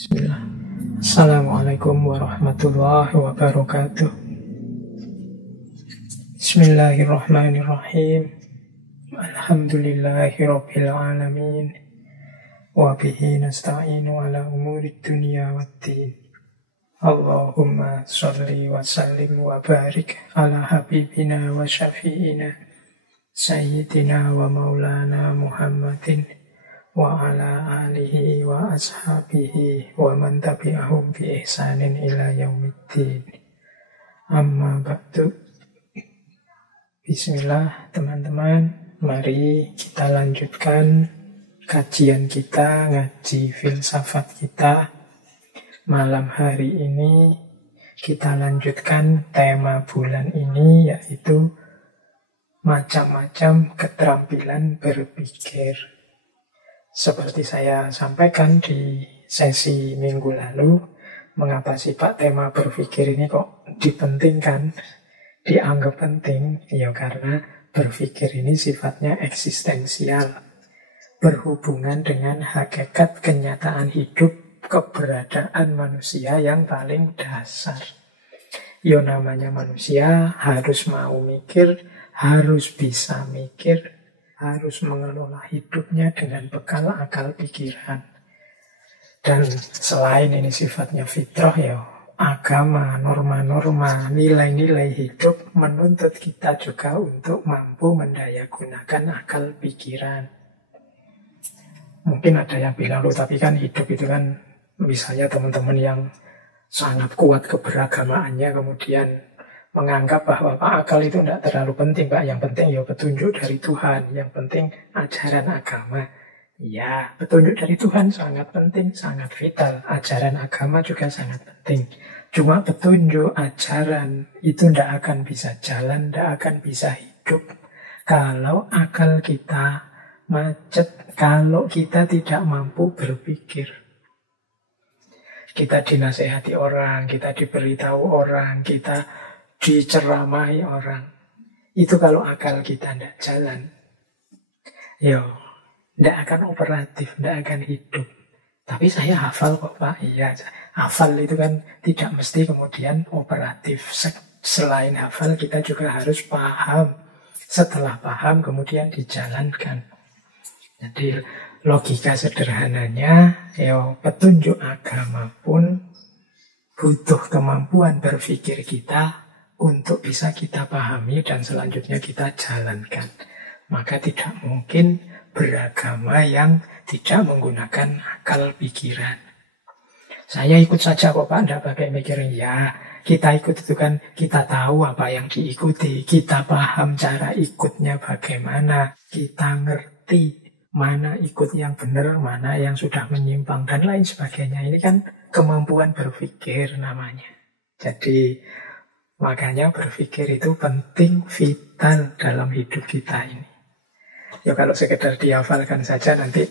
Bismillah. Assalamualaikum warahmatullahi wabarakatuh. Bismillahirrahmanirrahim. Alhamdulillahi rabbil alamin. Wa bihi nasta'inu ala umuri dunya waddin. Allahumma sholli wa sallim wa barik ala habibina wa syafi'ina Sayyidina wa maulana Muhammadin wa ala alihi wa ashabihi wa man tabi'ahum bi ihsanin ila yaumiddin. Amma ba'du. Bismillah teman-teman, mari kita lanjutkan kajian kita, ngaji filsafat kita. Malam hari ini kita lanjutkan tema bulan ini, yaitu macam-macam keterampilan berpikir. Seperti saya sampaikan di sesi minggu lalu, mengapa sih Pak tema berpikir ini kok dipentingkan, dianggap penting? Ya karena berpikir ini sifatnya eksistensial, berhubungan dengan hakikat kenyataan hidup, keberadaan manusia yang paling dasar. Ya namanya manusia harus mau mikir, harus bisa mikir, harus mengelola hidupnya dengan bekal akal pikiran. Dan selain ini sifatnya fitrah, ya agama, norma-norma, nilai-nilai hidup menuntut kita juga untuk mampu mendayagunakan akal pikiran. Mungkin ada yang bilang, loh tapi kan hidup itu kan, misalnya teman-teman yang sangat kuat keberagamaannya kemudian menganggap bahwa Pak akal itu tidak terlalu penting, Pak. Yang penting ya petunjuk dari Tuhan, yang penting ajaran agama. Ya, petunjuk dari Tuhan sangat penting, sangat vital. Ajaran agama juga sangat penting. Cuma petunjuk, ajaran itu tidak akan bisa jalan, tidak akan bisa hidup kalau akal kita macet, kalau kita tidak mampu berpikir. Kita dinasehati orang, kita diberitahu orang, kita diceramahi orang. Itu kalau akal kita tidak jalan, ya tidak akan operatif, tidak akan hidup. Tapi saya hafal kok Pak. Iya, hafal itu kan tidak mesti kemudian operatif. Selain hafal kita juga harus paham. Setelah paham kemudian dijalankan. Jadi logika sederhananya, ya petunjuk agama pun butuh kemampuan berpikir kita untuk bisa kita pahami dan selanjutnya kita jalankan. Maka tidak mungkin beragama yang tidak menggunakan akal pikiran. Saya ikut saja kok Pak, tidak pakai mikirin. Ya, kita ikut itu kan kita tahu apa yang diikuti, kita paham cara ikutnya bagaimana, kita ngerti mana ikut yang benar, mana yang sudah menyimpang, dan lain sebagainya. Ini kan kemampuan berpikir namanya. Jadi makanya berpikir itu penting, vital dalam hidup kita ini. Ya kalau sekedar dihafalkan saja nanti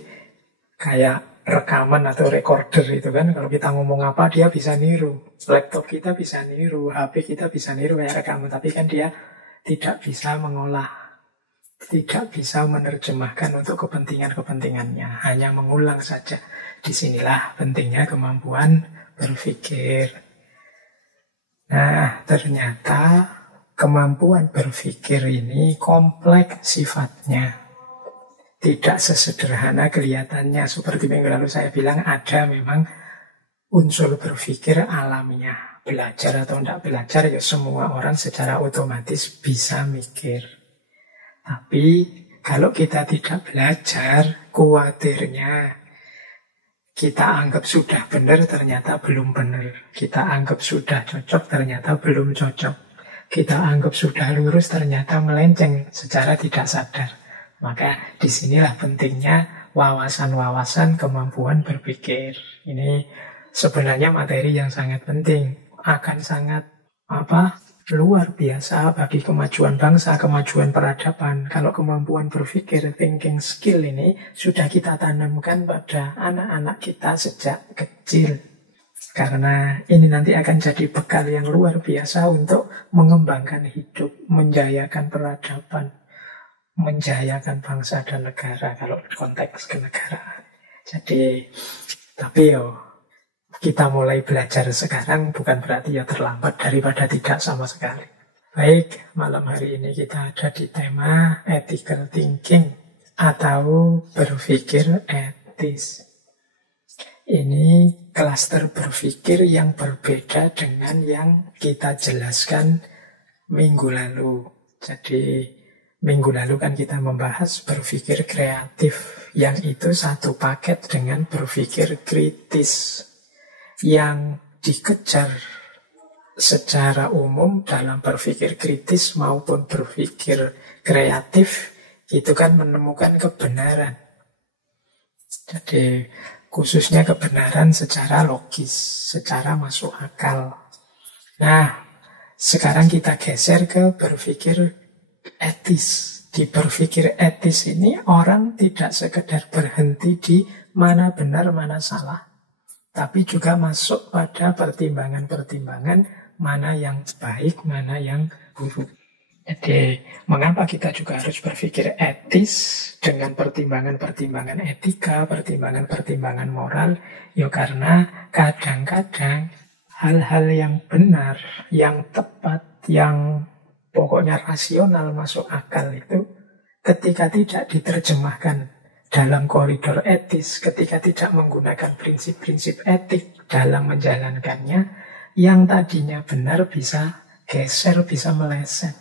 kayak rekaman atau recorder itu kan, kalau kita ngomong apa dia bisa niru. Laptop kita bisa niru, HP kita bisa niru kayak rekaman, tapi kan dia tidak bisa mengolah, tidak bisa menerjemahkan untuk kepentingan-kepentingannya, hanya mengulang saja. Disinilah pentingnya kemampuan berpikir. Nah, ternyata kemampuan berpikir ini kompleks sifatnya. Tidak sesederhana kelihatannya. Seperti minggu lalu saya bilang, ada memang unsur berpikir alamiah. Belajar atau tidak belajar, ya semua orang secara otomatis bisa mikir. Tapi kalau kita tidak belajar, khawatirnya kita anggap sudah benar, ternyata belum benar. Kita anggap sudah cocok, ternyata belum cocok. Kita anggap sudah lurus, ternyata melenceng secara tidak sadar. Maka disinilah pentingnya wawasan-wawasan kemampuan berpikir. Ini sebenarnya materi yang sangat penting. Akan sangat luar biasa bagi kemajuan bangsa, kemajuan peradaban. Kalau kemampuan berpikir, thinking skill ini sudah kita tanamkan pada anak-anak kita sejak kecil. Karena ini nanti akan jadi bekal yang luar biasa untuk mengembangkan hidup, menjayakan peradaban, menjayakan bangsa dan negara kalau konteks kenegaraan. Jadi, tapi kita mulai belajar sekarang bukan berarti ya terlambat daripada tidak sama sekali. Baik, malam hari ini kita ada di tema ethical thinking atau berpikir etis. Ini klaster berpikir yang berbeda dengan yang kita jelaskan minggu lalu. Jadi minggu lalu kan kita membahas berpikir kreatif, yang itu satu paket dengan berpikir kritis. Yang dikejar secara umum dalam berpikir kritis maupun berpikir kreatif itu kan menemukan kebenaran. Jadi khususnya kebenaran secara logis, secara masuk akal. Nah, sekarang kita geser ke berpikir etis. Di berpikir etis ini orang tidak sekedar berhenti di mana benar, mana salah. Tapi juga masuk pada pertimbangan-pertimbangan mana yang baik, mana yang buruk. Jadi, mengapa kita juga harus berpikir etis dengan pertimbangan-pertimbangan etika, pertimbangan-pertimbangan moral? Ya karena kadang-kadang hal-hal yang benar, yang tepat, yang pokoknya rasional masuk akal itu ketika tidak diterjemahkan dalam koridor etis, ketika tidak menggunakan prinsip-prinsip etik dalam menjalankannya, yang tadinya benar bisa geser, bisa meleset.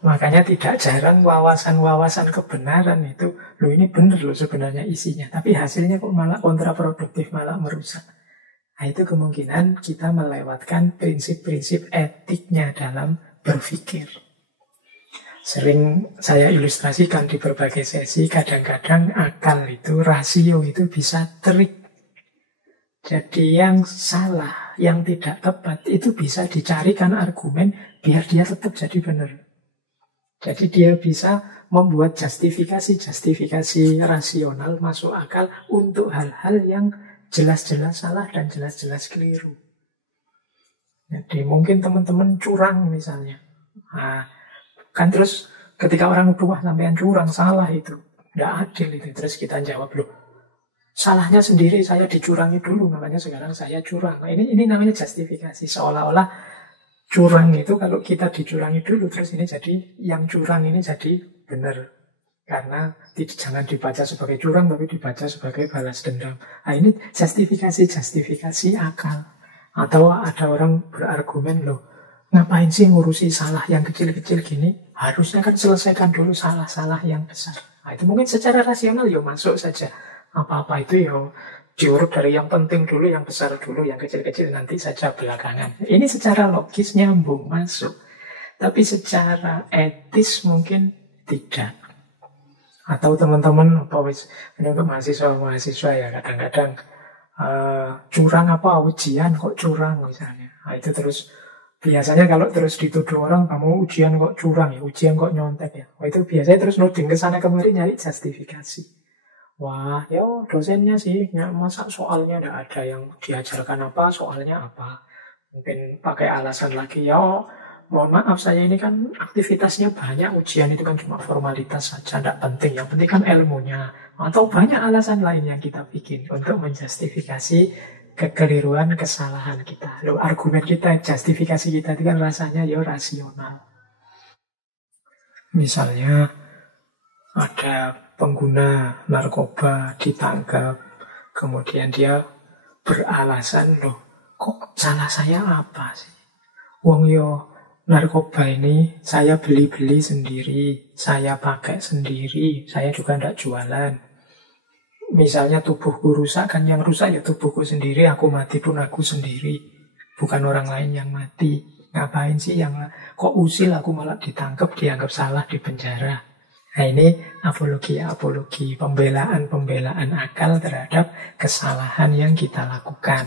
Makanya tidak jarang wawasan-wawasan kebenaran itu, loh ini benar loh sebenarnya isinya, tapi hasilnya kok malah kontraproduktif, malah merusak. Nah itu kemungkinan kita melewatkan prinsip-prinsip etiknya dalam berpikir. Sering saya ilustrasikan di berbagai sesi, kadang-kadang akal itu, rasio itu bisa trik. Jadi yang salah, yang tidak tepat, itu bisa dicarikan argumen biar dia tetap jadi benar. Jadi dia bisa membuat justifikasi rasional masuk akal untuk hal-hal yang jelas-jelas salah dan jelas-jelas keliru. Jadi mungkin teman-teman curang misalnya. Nah, kan terus ketika orang nuduh, wah sampean curang, salah itu, tidak adil itu. Terus kita jawab, loh salahnya sendiri, saya dicurangi dulu, makanya sekarang saya curang. Nah, ini namanya justifikasi. Seolah-olah curang itu kalau kita dicurangi dulu, terus ini jadi, yang curang ini jadi benar. Karena jangan dibaca sebagai curang, tapi dibaca sebagai balas dendam. Nah ini justifikasi akal. Atau ada orang berargumen, loh ngapain sih ngurusi salah yang kecil-kecil gini? Harusnya kan selesaikan dulu salah-salah yang besar. Nah, itu mungkin secara rasional ya masuk saja. Apa-apa itu ya diurut dari yang penting dulu, yang besar dulu, yang kecil-kecil nanti saja belakangan. Ini secara logis nyambung masuk. Tapi secara etis mungkin tidak. Atau teman-teman, ini untuk mahasiswa ya kadang-kadang curang apa ujian kok curang misalnya. Nah, itu terus biasanya kalau terus dituduh orang, kamu ujian kok curang ya, ujian kok nyontek ya. Wah, itu biasanya terus nuding ke sana kemari nyari justifikasi. Wah, ya dosennya sih, masa soalnya tidak ada yang diajarkan apa, soalnya apa. Mungkin pakai alasan lagi, ya mohon maaf saya ini kan aktivitasnya banyak, ujian itu kan cuma formalitas saja, tidak penting. Yang penting kan ilmunya. Atau banyak alasan lain yang kita bikin untuk menjustifikasi kekeliruan, kesalahan kita. Loh, argumen kita, justifikasi kita itu kan rasanya ya rasional. Misalnya ada pengguna narkoba ditangkap, kemudian dia beralasan, loh kok salah saya apa sih? Wong yo narkoba ini saya beli-beli sendiri, saya pakai sendiri, saya juga tidak jualan. Misalnya tubuhku rusak, kan yang rusak ya tubuhku sendiri, aku mati pun aku sendiri, bukan orang lain yang mati. Ngapain sih yang kok usil aku malah ditangkap, dianggap salah, di penjara. Nah ini apologi, pembelaan akal terhadap kesalahan yang kita lakukan.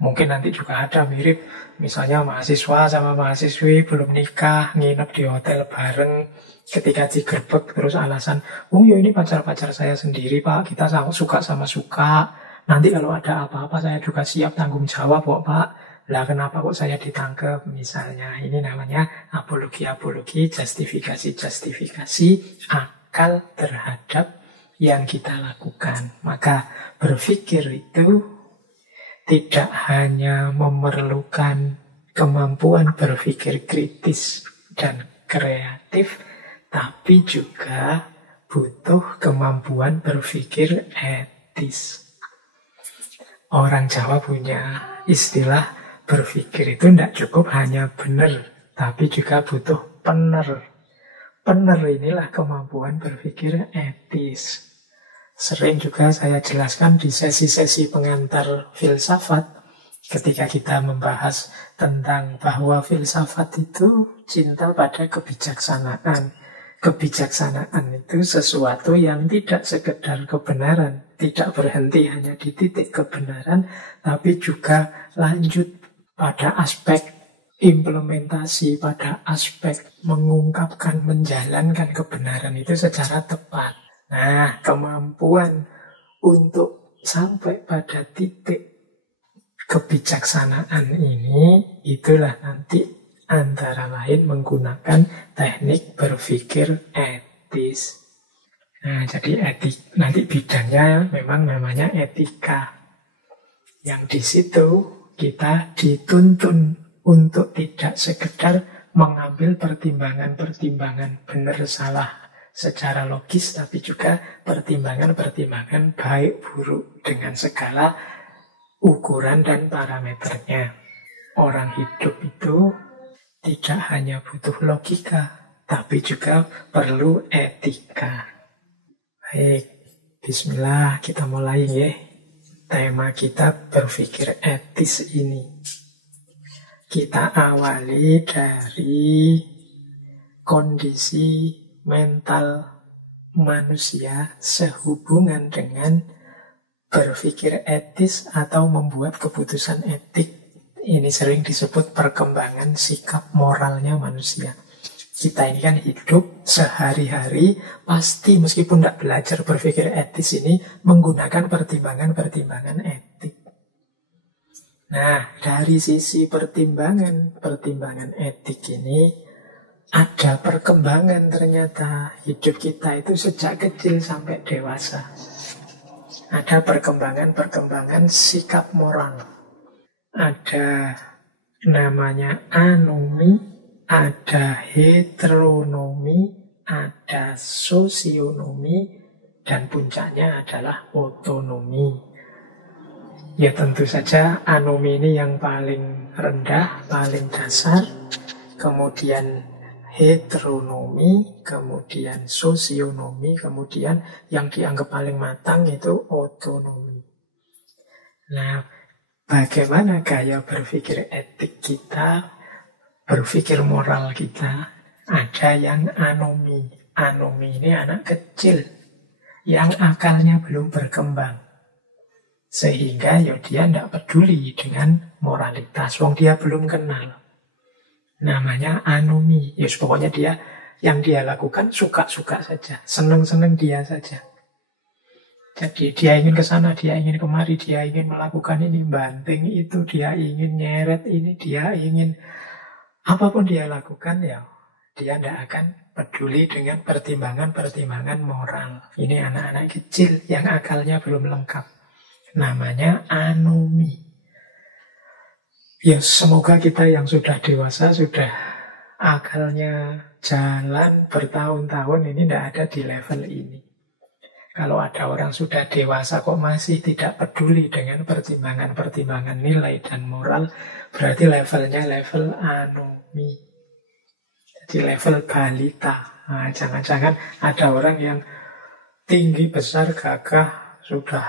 Mungkin nanti juga ada mirip, misalnya mahasiswa sama mahasiswi belum nikah, nginep di hotel bareng, ketika digerebek terus alasan, oh ya ini pacar-pacar saya sendiri pak, kita suka sama suka, nanti kalau ada apa-apa saya juga siap tanggung jawab kok pak, lah kenapa kok saya ditangkap misalnya. Ini namanya apologi, justifikasi akal terhadap yang kita lakukan. Maka berpikir itu tidak hanya memerlukan kemampuan berpikir kritis dan kreatif, tapi juga butuh kemampuan berpikir etis. Orang Jawa punya istilah berpikir itu tidak cukup hanya benar, tapi juga butuh pener. Pener inilah kemampuan berpikir etis. Sering juga saya jelaskan di sesi-sesi pengantar filsafat, ketika kita membahas tentang bahwa filsafat itu cinta pada kebijaksanaan. Kebijaksanaan itu sesuatu yang tidak sekedar kebenaran, tidak berhenti hanya di titik kebenaran, tapi juga lanjut pada aspek implementasi, pada aspek mengungkapkan, menjalankan kebenaran itu secara tepat. Nah, kemampuan untuk sampai pada titik kebijaksanaan ini, itulah nanti antara lain menggunakan teknik berpikir etis. Nah, jadi nanti bidangnya memang namanya etika. Yang di situ kita dituntun untuk tidak sekedar mengambil pertimbangan-pertimbangan benar salah secara logis, tapi juga pertimbangan-pertimbangan baik buruk dengan segala ukuran dan parameternya. Orang hidup itu tidak hanya butuh logika, tapi juga perlu etika. Baik, bismillah, kita mulai ya. Tema kita berpikir etis ini. Kita awali dari kondisi mental manusia sehubungan dengan berpikir etis atau membuat keputusan etik. Ini sering disebut perkembangan sikap moralnya manusia. Kita ini kan hidup sehari-hari, pasti meskipun tidak belajar berpikir etis ini menggunakan pertimbangan-pertimbangan etik. Nah, dari sisi pertimbangan etik ini ada perkembangan ternyata hidup kita itu sejak kecil sampai dewasa. Ada perkembangan sikap moral. Ada namanya anomi, ada heteronomi, ada sosionomi, dan puncaknya adalah otonomi. Ya tentu saja anomi ini yang paling rendah, paling dasar. Kemudian heteronomi, kemudian sosionomi, kemudian yang dianggap paling matang itu otonomi. Nah, bagaimana gaya berpikir etik kita, berpikir moral kita? Ada yang anomi. Anomi ini anak kecil yang akalnya belum berkembang. Sehingga ya dia tidak peduli dengan moralitas, wong dia belum kenal. Namanya anomi. Yes, pokoknya yang dia lakukan suka-suka saja, seneng-seneng dia saja. Jadi dia ingin ke sana, dia ingin kemari, dia ingin melakukan ini, banting itu, dia ingin nyeret ini, dia ingin apapun dia lakukan, ya dia tidak akan peduli dengan pertimbangan-pertimbangan moral. Ini anak-anak kecil yang akalnya belum lengkap. Namanya anomi. Ya, semoga kita yang sudah dewasa, sudah akalnya jalan bertahun-tahun ini tidak ada di level ini. Kalau ada orang sudah dewasa kok masih tidak peduli dengan pertimbangan-pertimbangan nilai dan moral, berarti levelnya level anomi. Jadi level balita. Nah, jangan-jangan ada orang yang tinggi, besar, gagah, sudah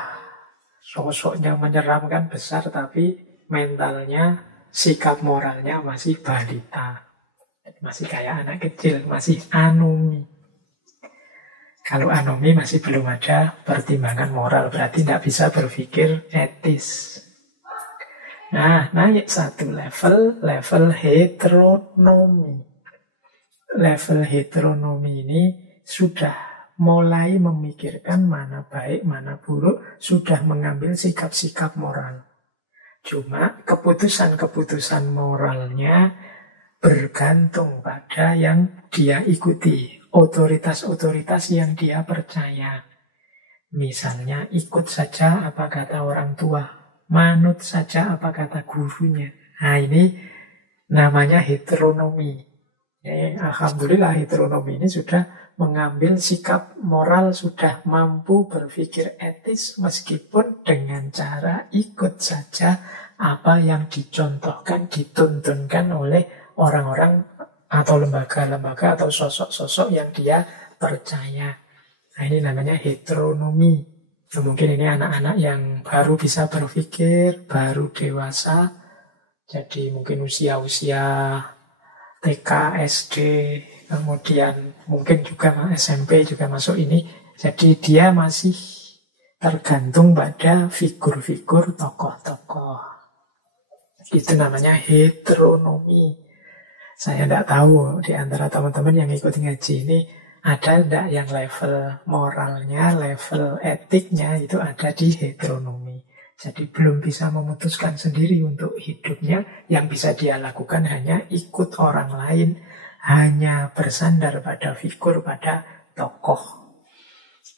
sosoknya menyeramkan besar, tapi mentalnya, sikap moralnya masih balita. Masih kayak anak kecil, masih anomi. Kalau anomi masih belum ada pertimbangan moral, berarti tidak bisa berpikir etis. Nah, naik satu level heteronomi. Level heteronomi ini sudah mulai memikirkan mana baik, mana buruk, sudah mengambil sikap-sikap moral. Cuma keputusan-keputusan moralnya bergantung pada yang dia ikuti, otoritas-otoritas yang dia percaya. Misalnya ikut saja apa kata orang tua, manut saja apa kata gurunya. Nah ini namanya heteronomi. Alhamdulillah heteronomi ini sudah mengambil sikap moral, sudah mampu berpikir etis meskipun dengan cara ikut saja apa yang dicontohkan, dituntunkan oleh orang-orang atau lembaga-lembaga atau sosok-sosok yang dia percaya. Nah ini namanya heteronomi. Mungkin ini anak-anak yang baru bisa berpikir, baru dewasa, jadi mungkin usia-usia TK, SD, kemudian mungkin juga SMP juga masuk ini. Jadi dia masih tergantung pada figur-figur tokoh-tokoh. Itu namanya heteronomi. Saya tidak tahu di antara teman-teman yang ikut ngaji ini ada tidak yang level moralnya, level etiknya itu ada di heteronomi. Jadi belum bisa memutuskan sendiri untuk hidupnya. Yang bisa dia lakukan hanya ikut orang lain, hanya bersandar pada figur, pada tokoh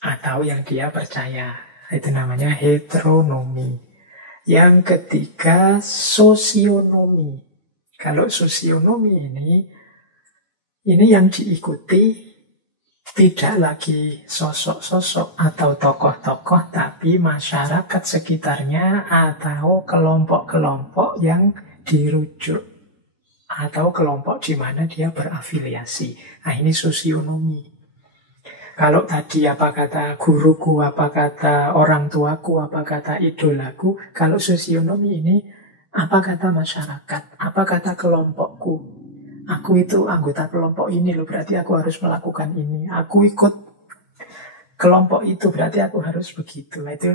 atau yang dia percaya. Itu namanya heteronomi. Yang ketiga, sosionomi. Kalau sosionomi ini yang diikuti tidak lagi sosok-sosok atau tokoh-tokoh, tapi masyarakat sekitarnya atau kelompok-kelompok yang dirujuk atau kelompok di mana dia berafiliasi. Nah ini sosionomi. Kalau tadi apa kata guruku, apa kata orang tuaku, apa kata idolaku, kalau sosionomi ini apa kata masyarakat, apa kata kelompokku. Aku itu anggota kelompok ini loh, berarti aku harus melakukan ini. Aku ikut kelompok itu, berarti aku harus begitu. Itu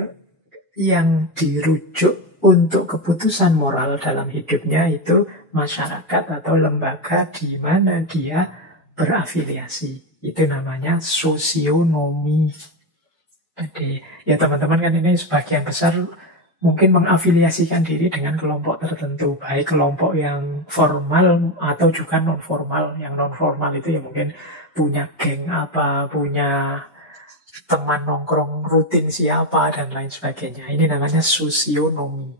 yang dirujuk untuk keputusan moral dalam hidupnya itu masyarakat atau lembaga di mana dia berafiliasi. Itu namanya sosionomi. Jadi ya teman-teman kan ini sebagian besar mungkin mengafiliasikan diri dengan kelompok tertentu, baik kelompok yang formal atau juga non-formal. Yang non-formal itu ya mungkin punya geng apa, punya teman nongkrong rutin siapa, dan lain sebagainya. Ini namanya sosionomi.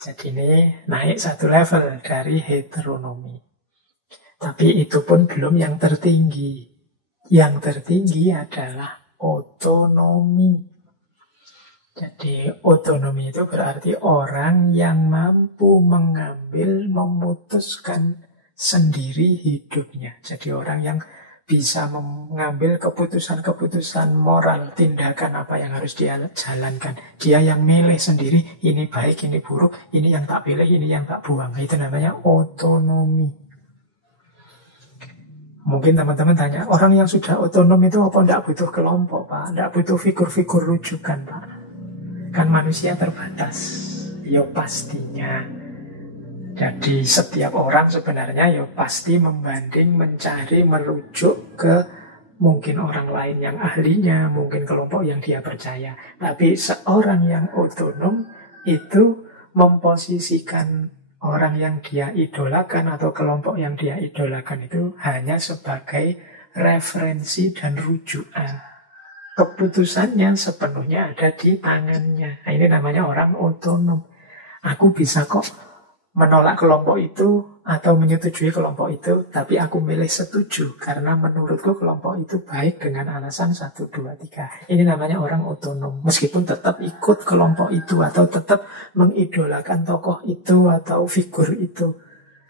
Jadi ini naik satu level dari heteronomi. Tapi itu pun belum yang tertinggi. Yang tertinggi adalah otonomi. Jadi otonomi itu berarti orang yang mampu mengambil, memutuskan sendiri hidupnya. Jadi orang yang bisa mengambil keputusan-keputusan moral, tindakan apa yang harus dia jalankan. Dia yang milih sendiri, ini baik, ini buruk, ini yang tak pilih, ini yang tak buang. Itu namanya otonomi. Mungkin teman-teman tanya, orang yang sudah otonom itu apa tidak butuh kelompok, Pak? Tidak butuh figur-figur rujukan, Pak? Kan manusia terbatas. Ya pastinya. Jadi setiap orang sebenarnya ya pasti membanding, mencari, merujuk ke mungkin orang lain yang ahlinya, mungkin kelompok yang dia percaya. Tapi seorang yang otonom itu memposisikan orang yang dia idolakan atau kelompok yang dia idolakan itu hanya sebagai referensi dan rujukan. Keputusannya sepenuhnya ada di tangannya. Nah, ini namanya orang otonom. Aku bisa kok menolak kelompok itu atau menyetujui kelompok itu, tapi aku milih setuju karena menurutku kelompok itu baik dengan alasan 1, 2, 3. Ini namanya orang otonom. Meskipun tetap ikut kelompok itu atau tetap mengidolakan tokoh itu atau figur itu.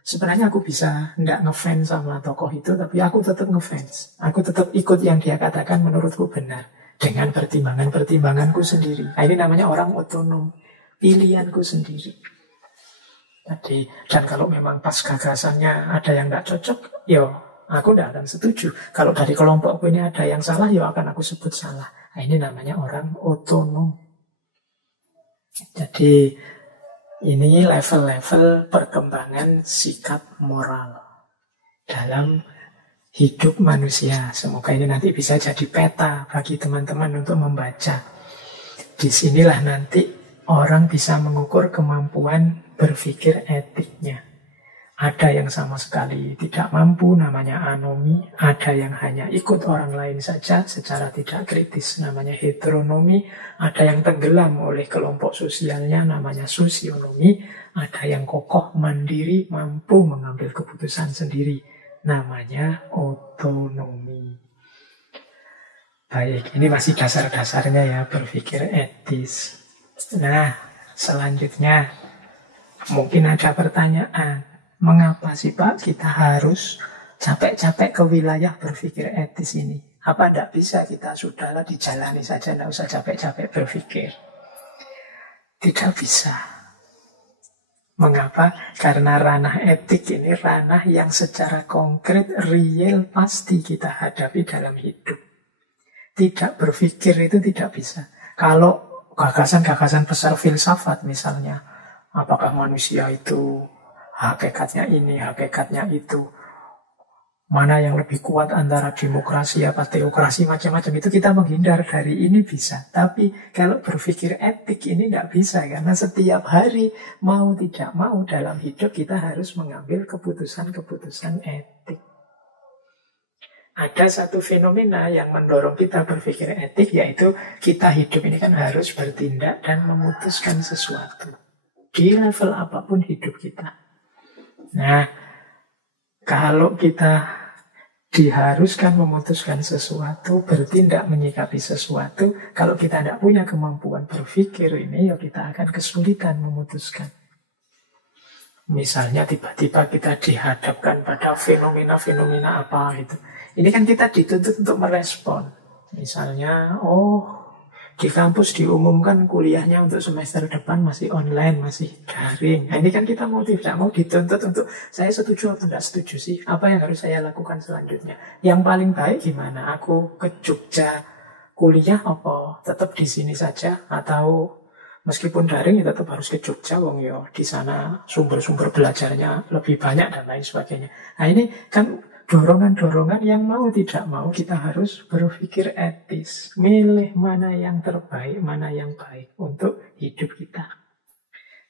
Sebenarnya aku bisa tidak ngefans sama tokoh itu, tapi aku tetap ngefans. Aku tetap ikut yang dia katakan menurutku benar. Dengan pertimbangan-pertimbanganku sendiri. Nah, ini namanya orang otonom. Pilihanku sendiri. Jadi, dan kalau memang pas gagasannya ada yang tidak cocok, ya aku tidak akan setuju. Kalau dari kelompokku ini ada yang salah, ya akan aku sebut salah. Nah, ini namanya orang otonom. Jadi, ini level-level perkembangan sikap moral dalam hidup manusia. Semoga ini nanti bisa jadi peta bagi teman-teman untuk membaca. Disinilah nanti orang bisa mengukur kemampuan berpikir etiknya. Ada yang sama sekali tidak mampu, namanya anomi. Ada yang hanya ikut orang lain saja secara tidak kritis, namanya heteronomi. Ada yang tenggelam oleh kelompok sosialnya, namanya sosionomi. Ada yang kokoh, mandiri, mampu mengambil keputusan sendiri, namanya otonomi. Baik, ini masih dasar-dasarnya ya berpikir etis. Nah, selanjutnya mungkin ada pertanyaan. Mengapa sih Pak kita harus capek-capek ke wilayah berpikir etis ini? Apa tidak bisa kita sudahlah dijalani saja, tidak usah capek-capek berpikir? Tidak bisa. Mengapa? Karena ranah etik ini ranah yang secara konkret, real, pasti kita hadapi dalam hidup. Tidak berpikir itu tidak bisa. Kalau gagasan-gagasan besar filsafat misalnya, apakah manusia itu hakikatnya ini, hakikatnya itu, mana yang lebih kuat antara demokrasi apa teokrasi, macam-macam itu kita menghindar dari ini bisa. Tapi kalau berpikir etik ini tidak bisa, karena setiap hari mau tidak mau dalam hidup kita harus mengambil keputusan-keputusan etik. Ada satu fenomena yang mendorong kita berpikir etik, yaitu kita hidup ini kan harus bertindak dan memutuskan sesuatu di level apapun hidup kita. Nah, kalau kita diharuskan memutuskan sesuatu, bertindak menyikapi sesuatu, kalau kita tidak punya kemampuan berpikir ini, ya kita akan kesulitan memutuskan. Misalnya tiba-tiba kita dihadapkan pada fenomena-fenomena apa gitu. Ini kan kita dituntut untuk merespon. Misalnya, di kampus diumumkan kuliahnya untuk semester depan masih online, masih daring. Nah, ini kan kita mau tidak mau dituntut untuk, saya setuju atau tidak setuju sih? Apa yang harus saya lakukan selanjutnya? Yang paling baik gimana? Aku ke Jogja kuliah apa tetap di sini saja? Atau meskipun daring ya tetap harus ke Jogja, wong yo di sana sumber-sumber belajarnya lebih banyak dan lain sebagainya. Nah, ini kan dorongan-dorongan yang mau tidak mau kita harus berpikir etis. Milih mana yang terbaik, mana yang baik untuk hidup kita.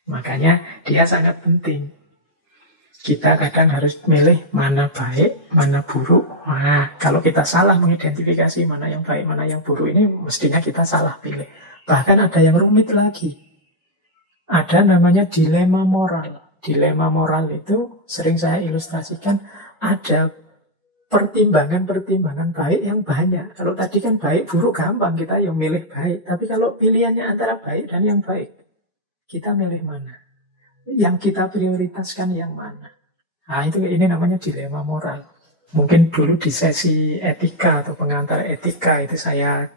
Makanya dia sangat penting. Kita kadang harus milih mana baik, mana buruk. Nah, kalau kita salah mengidentifikasi mana yang baik, mana yang buruk, ini mestinya kita salah pilih. Bahkan ada yang rumit lagi. Ada namanya dilema moral. Dilema moral itu sering saya ilustrasikan, ada pertimbangan-pertimbangan baik yang banyak. Kalau tadi kan baik buruk gampang, kita yang milih baik. Tapi kalau pilihannya antara baik dan yang baik, kita milih mana? Yang kita prioritaskan yang mana? Nah, ini namanya dilema moral. Mungkin dulu di sesi etika atau pengantar etika itu saya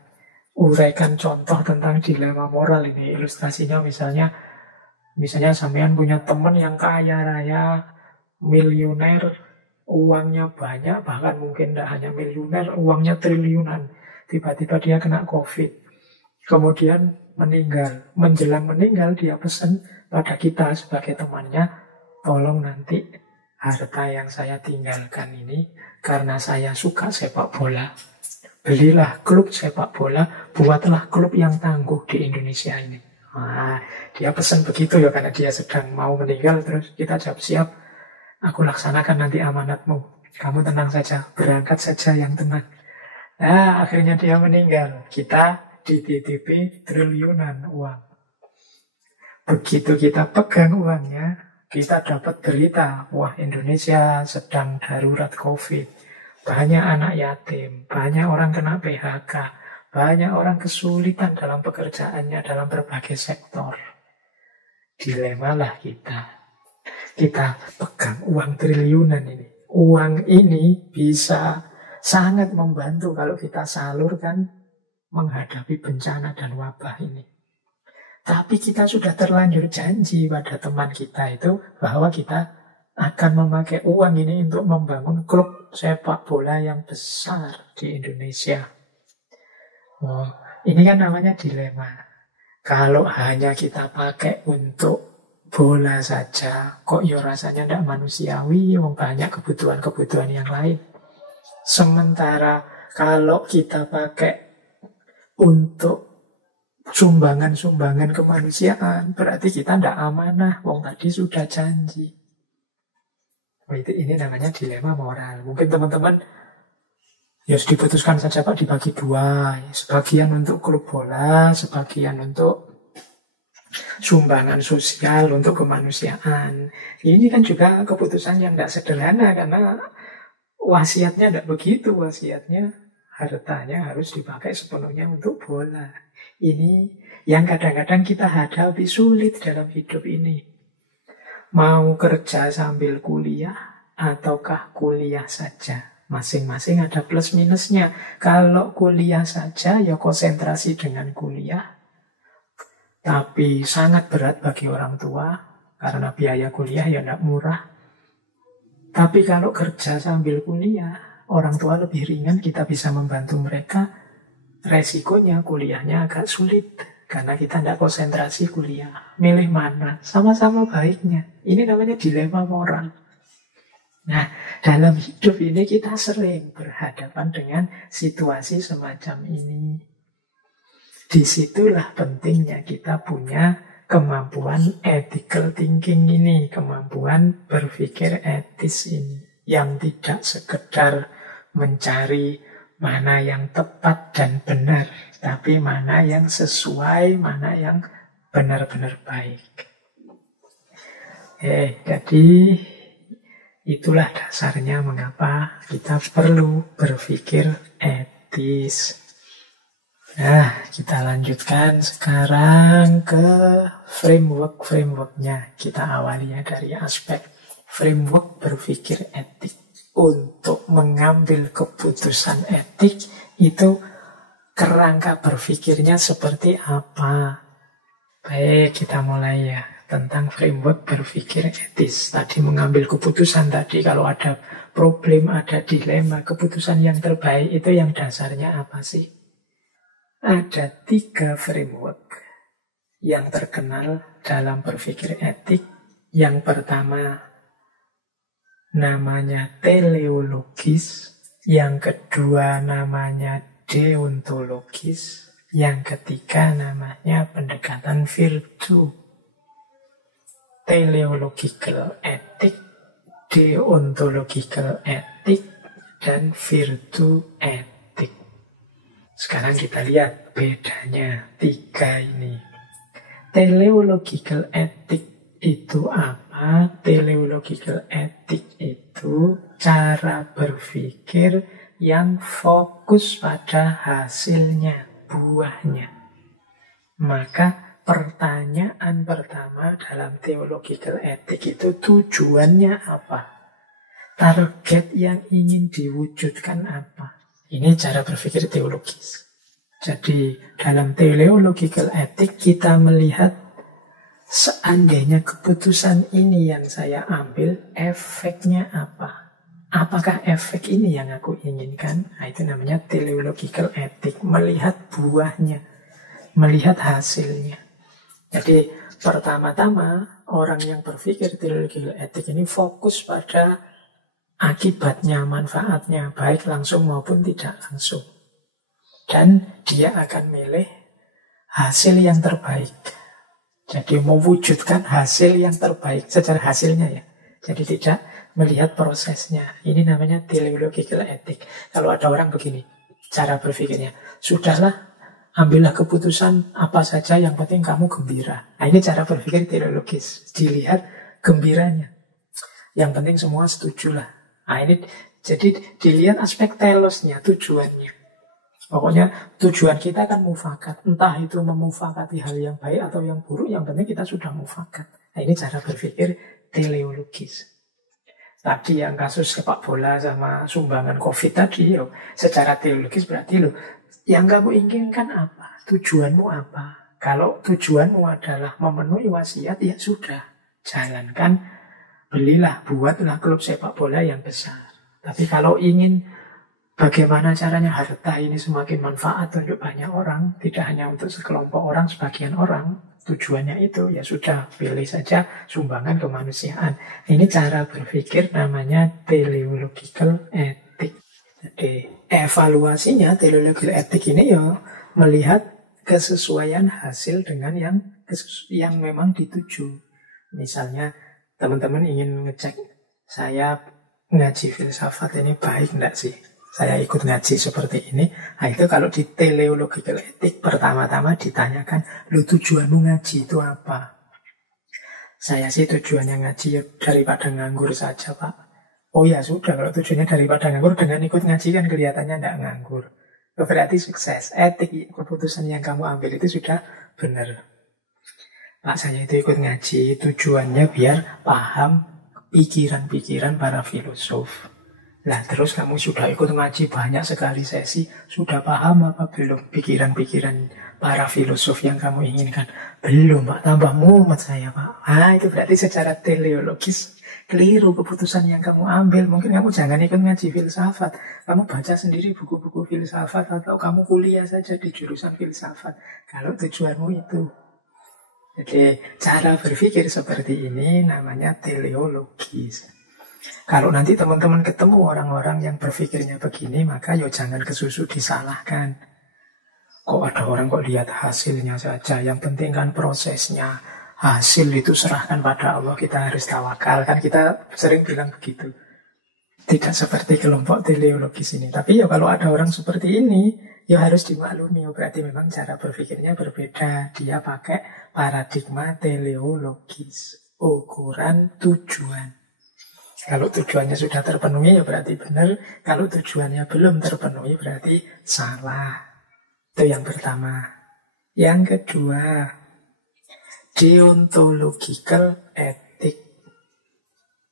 uraikan contoh tentang dilema moral ini. Ilustrasinya misalnya sampean punya teman yang kaya raya, miliuner, uangnya banyak, bahkan mungkin tidak hanya miliuner, uangnya triliunan. Tiba-tiba dia kena COVID, kemudian meninggal. Menjelang meninggal dia pesan pada kita sebagai temannya, tolong nanti harta yang saya tinggalkan ini, karena saya suka sepak bola, belilah klub sepak bola, buatlah klub yang tangguh di Indonesia ini. Nah, dia pesan begitu ya, karena dia sedang mau meninggal. Terus kita jawab, siap, aku laksanakan nanti amanatmu. Kamu tenang saja, berangkat saja yang tenang. Nah, akhirnya dia meninggal. Kita dititipi triliunan uang. Begitu kita pegang uangnya, kita dapat berita, wah Indonesia sedang darurat COVID. Banyak anak yatim, banyak orang kena PHK, banyak orang kesulitan dalam pekerjaannya, dalam berbagai sektor. Dilemalah kita. Kita pegang uang triliunan ini. Uang ini bisa sangat membantu kalau kita salurkan menghadapi bencana dan wabah ini. Tapi kita sudah terlanjur janji pada teman kita itu bahwa kita akan memakai uang ini untuk membangun klub sepak bola yang besar di Indonesia. Ini kan namanya dilema. Kalau hanya kita pakai untuk bola saja, kok ya rasanya tidak manusiawi, banyak kebutuhan-kebutuhan yang lain. Sementara kalau kita pakai untuk sumbangan-sumbangan kemanusiaan, berarti kita tidak amanah, wong tadi sudah janji. Ini namanya dilema moral. Mungkin teman-teman ya diputuskan saja Pak dibagi dua, sebagian untuk klub bola, sebagian untuk sumbangan sosial untuk kemanusiaan. Ini kan juga keputusan yang tidak sederhana karena wasiatnya tidak begitu. Wasiatnya hartanya harus dipakai sepenuhnya untuk bola. Ini yang kadang-kadang kita hadapi sulit dalam hidup ini. Mau kerja sambil kuliah ataukah kuliah saja? Masing-masing ada plus minusnya. Kalau kuliah saja ya konsentrasi dengan kuliah. Tapi sangat berat bagi orang tua karena biaya kuliah ya tidak murah. Tapi kalau kerja sambil kuliah, orang tua lebih ringan, kita bisa membantu mereka. Resikonya kuliahnya agak sulit karena kita tidak konsentrasi kuliah. Milih mana? Sama-sama baiknya. Ini namanya dilema moral. Nah, dalam hidup ini kita sering berhadapan dengan situasi semacam ini. Disitulah pentingnya kita punya kemampuan ethical thinking ini, kemampuan berpikir etis ini, yang tidak sekedar mencari mana yang tepat dan benar, tapi mana yang sesuai, mana yang benar-benar baik. Jadi itulah dasarnya mengapa kita perlu berpikir etis. Nah, kita lanjutkan sekarang ke framework-frameworknya. Kita awalinya dari aspek framework berpikir etik. Untuk mengambil keputusan etik itu kerangka berpikirnya seperti apa? Baik, kita mulai ya tentang framework berpikir etis. Tadi mengambil keputusan tadi, kalau ada problem, ada dilema, keputusan yang terbaik itu yang dasarnya apa sih? Ada 3 framework yang terkenal dalam berpikir etik. Yang pertama namanya teleologis, yang kedua namanya deontologis, yang ketiga namanya pendekatan virtue. Teleological ethic, deontological ethic, dan virtue ethic. Sekarang kita lihat bedanya 3 ini. Teleological ethic itu apa? Teleological ethic itu cara berpikir yang fokus pada hasilnya, buahnya. Maka pertanyaan pertama dalam theological ethic itu tujuannya apa? Target yang ingin diwujudkan apa? Ini cara berpikir teologis. Jadi dalam teleological ethic kita melihat seandainya keputusan ini yang saya ambil, efeknya apa? Apakah efek ini yang aku inginkan? Nah, itu namanya teleological ethic. Melihat buahnya, melihat hasilnya. Jadi pertama-tama orang yang berpikir teleological ethic ini fokus pada akibatnya, manfaatnya, baik langsung maupun tidak langsung. Dan dia akan milih hasil yang terbaik. Jadi mewujudkan hasil yang terbaik secara hasilnya ya. Jadi tidak melihat prosesnya. Ini namanya teleological ethic. Kalau ada orang begini, cara berpikirnya, sudahlah, ambillah keputusan apa saja, yang penting kamu gembira. Nah, ini cara berpikir teleologis. Dilihat gembiranya. Yang penting semua setujulah. Nah, ini jadi dilihat aspek telosnya, tujuannya. Pokoknya tujuan kita kan mufakat. Entah itu memufakati hal yang baik atau yang buruk, yang penting kita sudah mufakat. Nah, ini cara berpikir teleologis. Tadi yang kasus sepak bola sama sumbangan COVID tadi, secara teologis berarti yang kamu inginkan apa? Tujuanmu apa? Kalau tujuanmu adalah memenuhi wasiat, ya sudah, jalankan, belilah, buatlah klub sepak bola yang besar. Tapi kalau ingin bagaimana caranya harta ini semakin manfaat untuk banyak orang, tidak hanya untuk sekelompok orang, sebagian orang, tujuannya itu, ya sudah, pilih saja sumbangan kemanusiaan. Ini cara berpikir namanya teleological ethic. Jadi evaluasinya teleological ethic ini ya melihat kesesuaian hasil dengan yang memang dituju. Misalnya teman-teman ingin ngecek saya ngaji filsafat ini baik enggak sih? Saya ikut ngaji seperti ini. Nah itu kalau di teleological etik pertama-tama ditanyakan, lu tujuanmu ngaji itu apa? Saya sih tujuannya ngaji ya daripada nganggur saja Pak. Oh ya sudah, kalau tujuannya daripada nganggur, dengan ikut ngaji kan kelihatannya enggak nganggur. Berarti sukses. Etik keputusan yang kamu ambil itu sudah benar. Pak saya itu ikut ngaji, tujuannya biar paham pikiran-pikiran para filosof. Nah terus kamu sudah ikut ngaji banyak sekali sesi, sudah paham apa belum pikiran-pikiran para filosof yang kamu inginkan? Belum Pak, tambah mumet saya Pak. Itu berarti secara teleologis keliru keputusan yang kamu ambil. Mungkin kamu jangan ikut ngaji filsafat, kamu baca sendiri buku-buku filsafat, atau kamu kuliah saja di jurusan filsafat kalau tujuanmu itu. Jadi cara berpikir seperti ini namanya teleologis. Kalau nanti teman-teman ketemu orang-orang yang berpikirnya begini, maka ya jangan kesusu disalahkan. Kok ada orang kok lihat hasilnya saja, yang penting kan prosesnya. Hasil itu serahkan pada Allah, kita harus tawakal. Kan kita sering bilang begitu. Tidak seperti kelompok teleologis ini. Tapi ya kalau ada orang seperti ini, ya harus dimaklumi. Berarti memang cara berpikirnya berbeda. Dia pakai paradigma teleologis, ukuran tujuan. Kalau tujuannya sudah terpenuhi ya berarti benar. Kalau tujuannya belum terpenuhi berarti salah. Itu yang pertama. Yang kedua, deontological ethic.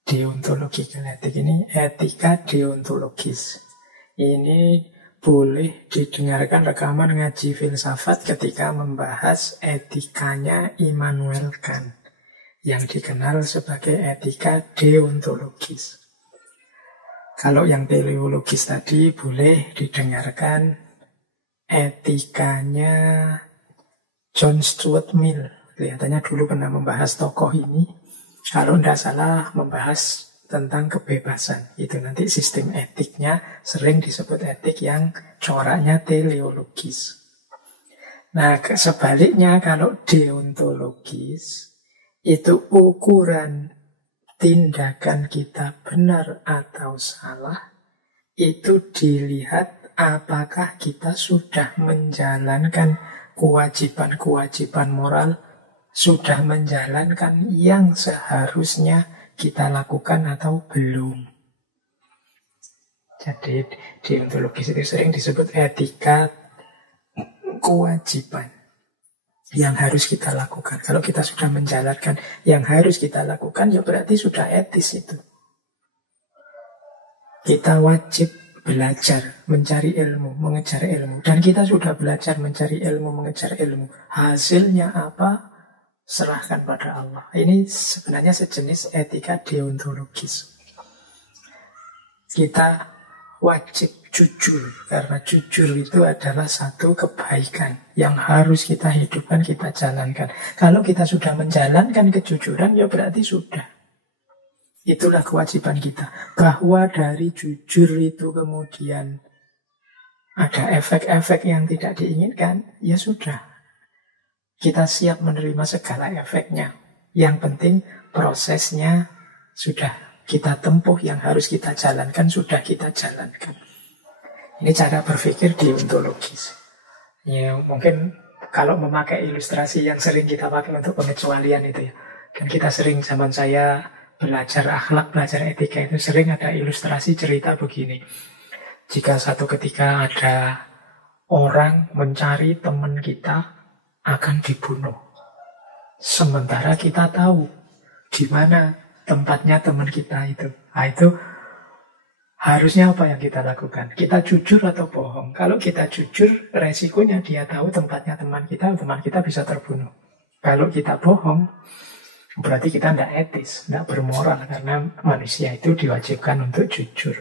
Deontological ethic ini etika deontologis. Ini boleh didengarkan rekaman ngaji filsafat ketika membahas etikanya Immanuel Kant, yang dikenal sebagai etika deontologis. Kalau yang teleologis tadi boleh didengarkan etikanya John Stuart Mill. Kelihatannya dulu pernah membahas tokoh ini. Kalau tidak salah membahas tentang kebebasan. Itu nanti sistem etiknya sering disebut etik yang coraknya teleologis. Nah sebaliknya kalau deontologis, itu ukuran tindakan kita benar atau salah, itu dilihat apakah kita sudah menjalankan kewajiban-kewajiban moral, sudah menjalankan yang seharusnya kita lakukan atau belum. Jadi deontologis itu sering disebut etika kewajiban yang harus kita lakukan. Kalau kita sudah menjalankan yang harus kita lakukan, ya berarti sudah etis itu. Kita wajib belajar, mencari ilmu, mengejar ilmu. Dan kita sudah belajar, mencari ilmu, mengejar ilmu. Hasilnya apa? Serahkan pada Allah. Ini sebenarnya sejenis etika deontologis. Kita wajib jujur, karena jujur itu adalah satu kebaikan yang harus kita hidupkan, kita jalankan. Kalau kita sudah menjalankan kejujuran, ya berarti sudah. Itulah kewajiban kita. Bahwa dari jujur itu kemudian ada efek-efek yang tidak diinginkan, ya sudah. Kita siap menerima segala efeknya. Yang penting prosesnya sudah kita tempuh, yang harus kita jalankan sudah kita jalankan. Ini cara berpikir deontologis. Ya, mungkin kalau memakai ilustrasi yang sering kita pakai untuk pengecualian itu ya. Dan kita sering, zaman saya belajar akhlak, belajar etika itu sering ada ilustrasi cerita begini. Jika satu ketika ada orang mencari teman kita akan dibunuh. Sementara kita tahu di mana tempatnya teman kita itu. Nah, itu harusnya apa yang kita lakukan? Kita jujur atau bohong? Kalau kita jujur, resikonya dia tahu tempatnya teman kita bisa terbunuh. Kalau kita bohong, berarti kita tidak etis, tidak bermoral, karena manusia itu diwajibkan untuk jujur.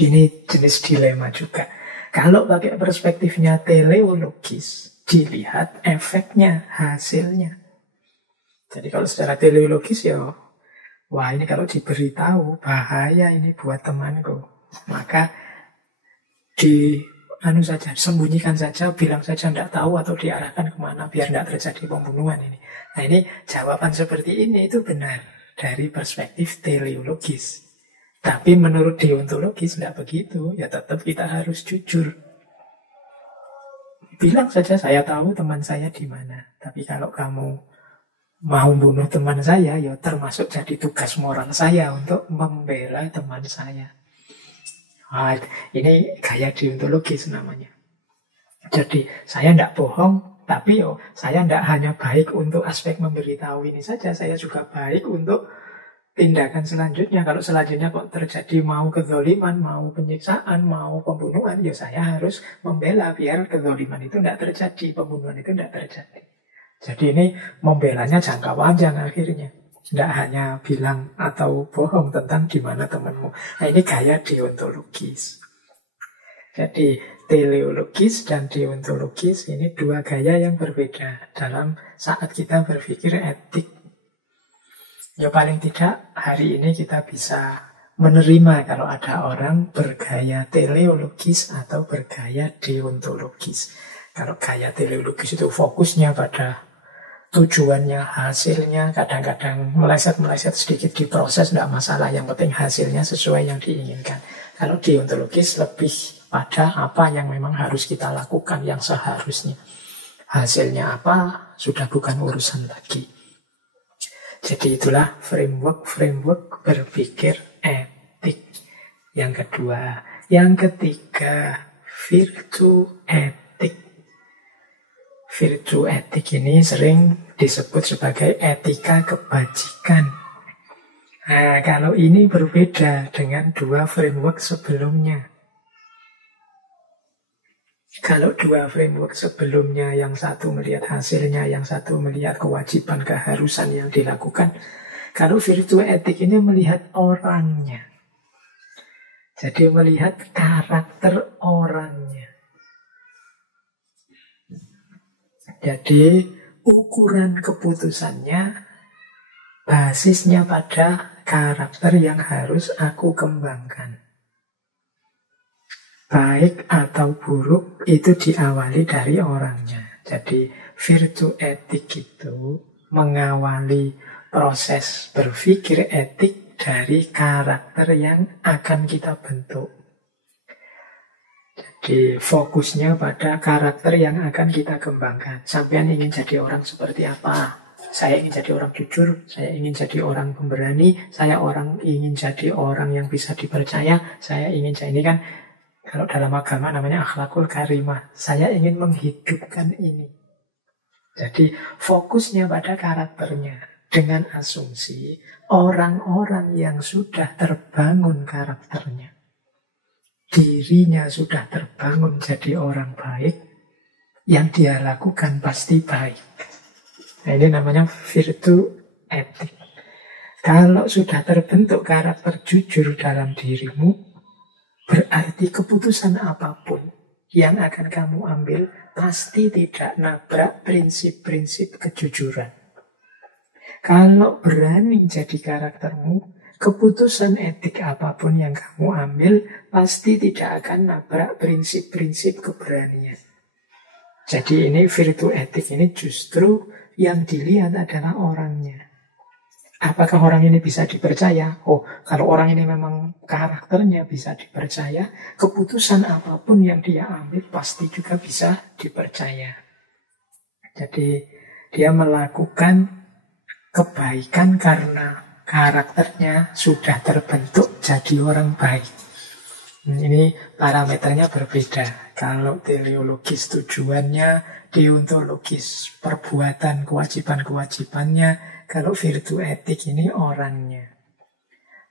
Ini jenis dilema juga. Kalau pakai perspektifnya teleologis, dilihat efeknya, hasilnya. Jadi kalau secara teleologis ya, wah ini kalau diberitahu bahaya ini buat temanku, maka sembunyikan saja, bilang saja tidak tahu atau diarahkan kemana biar tidak terjadi pembunuhan ini. Nah ini jawaban seperti ini itu benar. dari perspektif teleologis. Tapi menurut deontologis tidak begitu. Ya tetap kita harus jujur. Bilang saja saya tahu teman saya di mana. Tapi kalau kamu mau bunuh teman saya, ya termasuk jadi tugas moral saya untuk membela teman saya. Wah, ini gaya deontologis namanya. Jadi saya tidak bohong, tapi saya tidak hanya baik untuk aspek memberitahu ini saja, saya juga baik untuk tindakan selanjutnya. Kalau selanjutnya kok terjadi mau kezaliman, mau penyiksaan, mau pembunuhan, ya saya harus membela biar kezaliman itu tidak terjadi, pembunuhan itu tidak terjadi. Jadi ini membelanya jangka panjang akhirnya. Tidak hanya bilang atau bohong tentang di mana temanmu. Nah, ini gaya deontologis. Jadi teleologis dan deontologis ini dua gaya yang berbeda dalam saat kita berpikir etik. Ya paling tidak hari ini kita bisa menerima kalau ada orang bergaya teleologis atau bergaya deontologis. Kalau gaya teleologis itu fokusnya pada tujuannya, hasilnya, kadang-kadang meleset-meleset sedikit di proses, tidak masalah, yang penting hasilnya sesuai yang diinginkan. Kalau deontologis lebih pada apa yang memang harus kita lakukan, yang seharusnya. Hasilnya apa, sudah bukan urusan lagi. Jadi itulah framework berpikir etik. Yang kedua. Yang ketiga, virtu etik. Virtu etik ini sering disebut sebagai etika kebajikan. Nah, kalau ini berbeda dengan dua framework sebelumnya. Kalau dua framework sebelumnya, yang satu melihat hasilnya, yang satu melihat kewajiban, keharusan yang dilakukan. Kalau virtu etik ini melihat orangnya. Jadi melihat karakter orangnya. Jadi ukuran keputusannya basisnya pada karakter yang harus aku kembangkan. Baik atau buruk itu diawali dari orangnya. Jadi virtu etik itu mengawali proses berpikir etik dari karakter yang akan kita bentuk. Jadi fokusnya pada karakter yang akan kita kembangkan. Sampean ingin jadi orang seperti apa? Saya ingin jadi orang jujur, saya ingin jadi orang pemberani, saya ingin jadi orang yang bisa dipercaya, saya ingin jadi ini kan. Kalau dalam agama namanya akhlakul karimah. Saya ingin menghidupkan ini. Jadi fokusnya pada karakternya. Dengan asumsi orang-orang yang sudah terbangun karakternya. Dirinya sudah terbangun jadi orang baik. Yang dia lakukan pasti baik. Nah, ini namanya virtu etik. Kalau sudah terbentuk karakter jujur dalam dirimu, berarti keputusan apapun yang akan kamu ambil pasti tidak nabrak prinsip-prinsip kejujuran. Kalau berani jadi karaktermu, keputusan etik apapun yang kamu ambil pasti tidak akan nabrak prinsip-prinsip keberanian. Jadi ini virtu etik ini justru yang dilihat adalah orangnya. Apakah orang ini bisa dipercaya? Oh, kalau orang ini memang karakternya bisa dipercaya, keputusan apapun yang dia ambil pasti juga bisa dipercaya. Jadi dia melakukan kebaikan karena karakternya sudah terbentuk jadi orang baik. Ini parameternya berbeda. Kalau teleologis tujuannya, deontologis perbuatan, kewajiban-kewajibannya. Kalau virtu etik ini orangnya.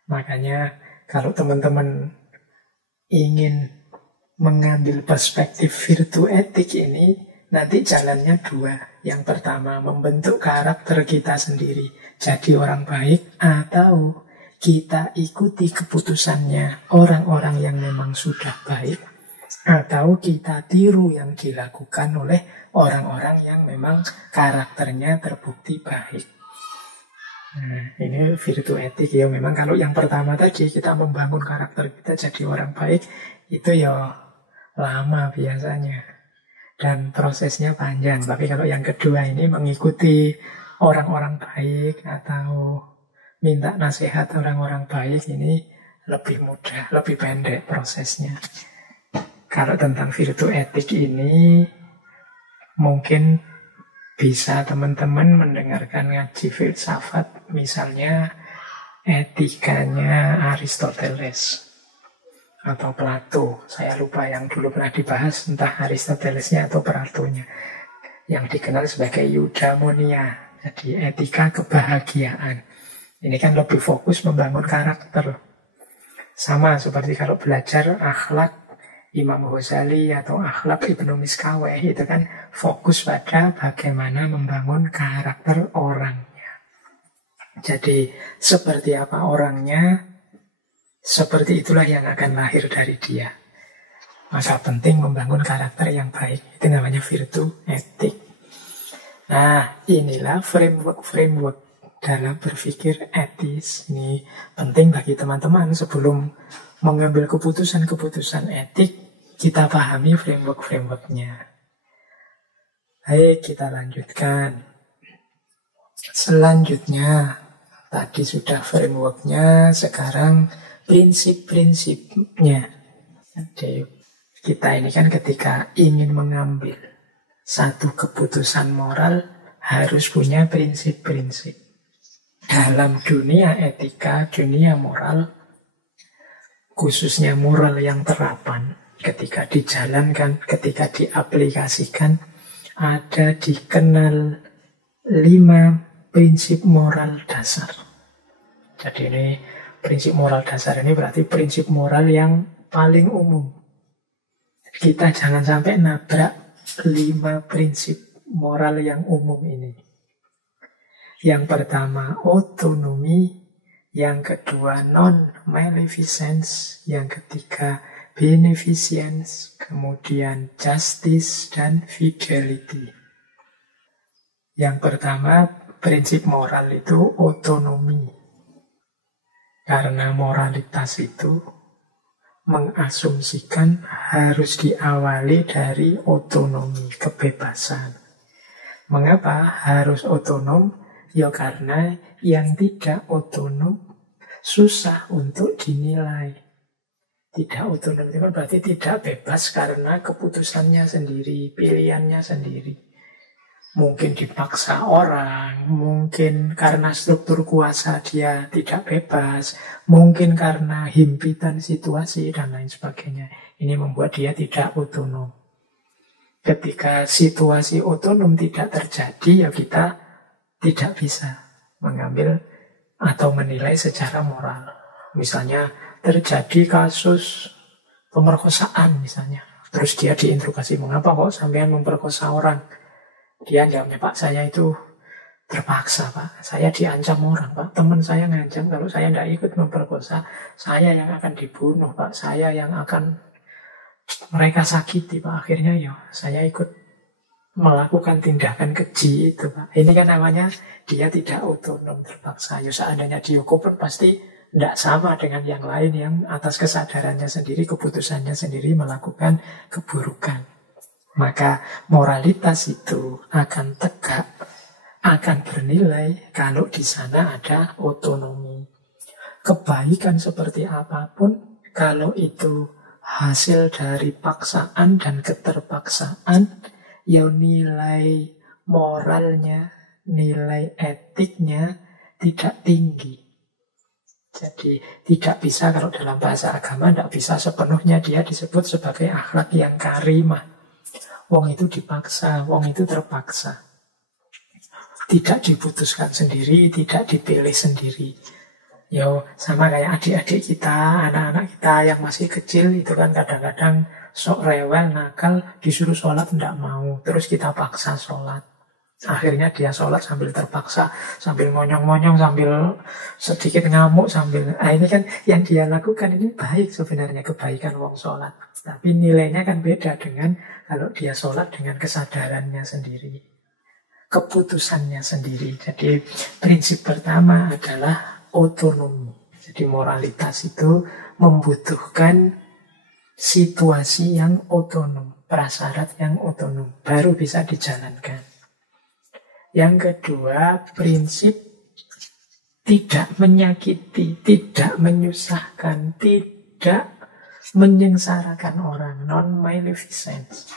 Makanya kalau teman-teman ingin mengambil perspektif virtu etik ini, nanti jalannya dua. Yang pertama, membentuk karakter kita sendiri jadi orang baik, atau kita ikuti keputusannya orang-orang yang memang sudah baik, atau kita tiru yang dilakukan oleh orang-orang yang memang karakternya terbukti baik. Nah, ini virtu etik ya. Memang kalau yang pertama tadi kita membangun karakter kita jadi orang baik, itu ya lama biasanya dan prosesnya panjang. Tapi kalau yang kedua ini mengikuti orang-orang baik atau minta nasihat orang-orang baik ini lebih mudah, lebih pendek prosesnya. Kalau tentang virtu etik ini, mungkin bisa teman-teman mendengarkan ngaji filsafat, misalnya etikanya Aristoteles atau Plato. Saya lupa yang dulu pernah dibahas, entah Aristotelesnya atau Platonya, yang dikenal sebagai eudaimonia. Jadi etika kebahagiaan. Ini kan lebih fokus membangun karakter. Sama seperti kalau belajar akhlak Imam Ghazali atau akhlak Ibnu Miskaweh, itu kan fokus pada bagaimana membangun karakter orangnya. Jadi seperti apa orangnya, seperti itulah yang akan lahir dari dia. Maka penting membangun karakter yang baik. Itu namanya virtu etik. Nah, inilah framework dalam berpikir etis. Ini penting bagi teman-teman sebelum mengambil keputusan-keputusan etik, kita pahami framework-frameworknya. Baik, kita lanjutkan. Selanjutnya, tadi sudah frameworknya, sekarang prinsip-prinsipnya. Jadi, kita ini kan ketika ingin mengambil satu keputusan moral, harus punya prinsip-prinsip. Dalam dunia etika, dunia moral, khususnya moral yang terapan, ketika dijalankan, ketika diaplikasikan, ada dikenal 5 prinsip moral dasar. Jadi ini prinsip moral dasar ini berarti prinsip moral yang paling umum. Kita jangan sampai nabrak 5 prinsip moral yang umum ini. Yang pertama otonomi, yang kedua non-maleficence, yang ketiga beneficence, kemudian justice dan fidelity. Yang pertama prinsip moral itu otonomi. Karena moralitas itu mengasumsikan harus diawali dari otonomi, kebebasan. Mengapa harus otonom? Ya karena yang tidak otonom susah untuk dinilai. Tidak otonom itu berarti tidak bebas karena keputusannya sendiri, pilihannya sendiri. Mungkin dipaksa orang, mungkin karena struktur kuasa dia tidak bebas, mungkin karena himpitan situasi dan lain sebagainya. Ini membuat dia tidak otonom. Ketika situasi otonom tidak terjadi, ya kita tidak bisa mengambil atau menilai secara moral. Misalnya terjadi kasus pemerkosaan misalnya. Terus dia diinterogasi, mengapa kok sampean memperkosa orang? Dia jawabnya, Pak, saya itu terpaksa, Pak. Saya diancam orang, Pak. Teman saya ngancam kalau saya tidak ikut memperkosa, saya yang akan dibunuh, Pak. Saya yang akan mereka sakiti, Pak. Akhirnya ya saya ikut melakukan tindakan keji itu, Pak. Ini kan namanya dia tidak otonom, terpaksa. Ya seandainya dihukum pun pasti tidak sama dengan yang lain yang atas kesadarannya sendiri, keputusannya sendiri melakukan keburukan. Maka moralitas itu akan tegak, akan bernilai kalau di sana ada otonomi. Kebaikan seperti apapun, kalau itu hasil dari paksaan dan keterpaksaan, ya nilai moralnya, nilai etiknya tidak tinggi. Jadi tidak bisa, kalau dalam bahasa agama tidak bisa sepenuhnya dia disebut sebagai akhlak yang karimah. Wong itu dipaksa, wong itu terpaksa. Tidak diputuskan sendiri, tidak dipilih sendiri. Yo, sama kayak adik-adik kita, anak-anak kita yang masih kecil itu kan kadang-kadang sok rewel, nakal, disuruh sholat tidak mau, terus kita paksa sholat. Akhirnya dia sholat sambil terpaksa, sambil monyong-monyong, sambil sedikit ngamuk, sambil... Nah ini kan yang dia lakukan ini baik sebenarnya, kebaikan wong sholat. Tapi nilainya kan beda dengan kalau dia sholat dengan kesadarannya sendiri, keputusannya sendiri. Jadi prinsip pertama adalah otonomi. Jadi moralitas itu membutuhkan situasi yang otonom, prasyarat yang otonom, baru bisa dijalankan. Yang kedua, prinsip tidak menyakiti, tidak menyusahkan, tidak menyengsarakan orang. Non-maleficence.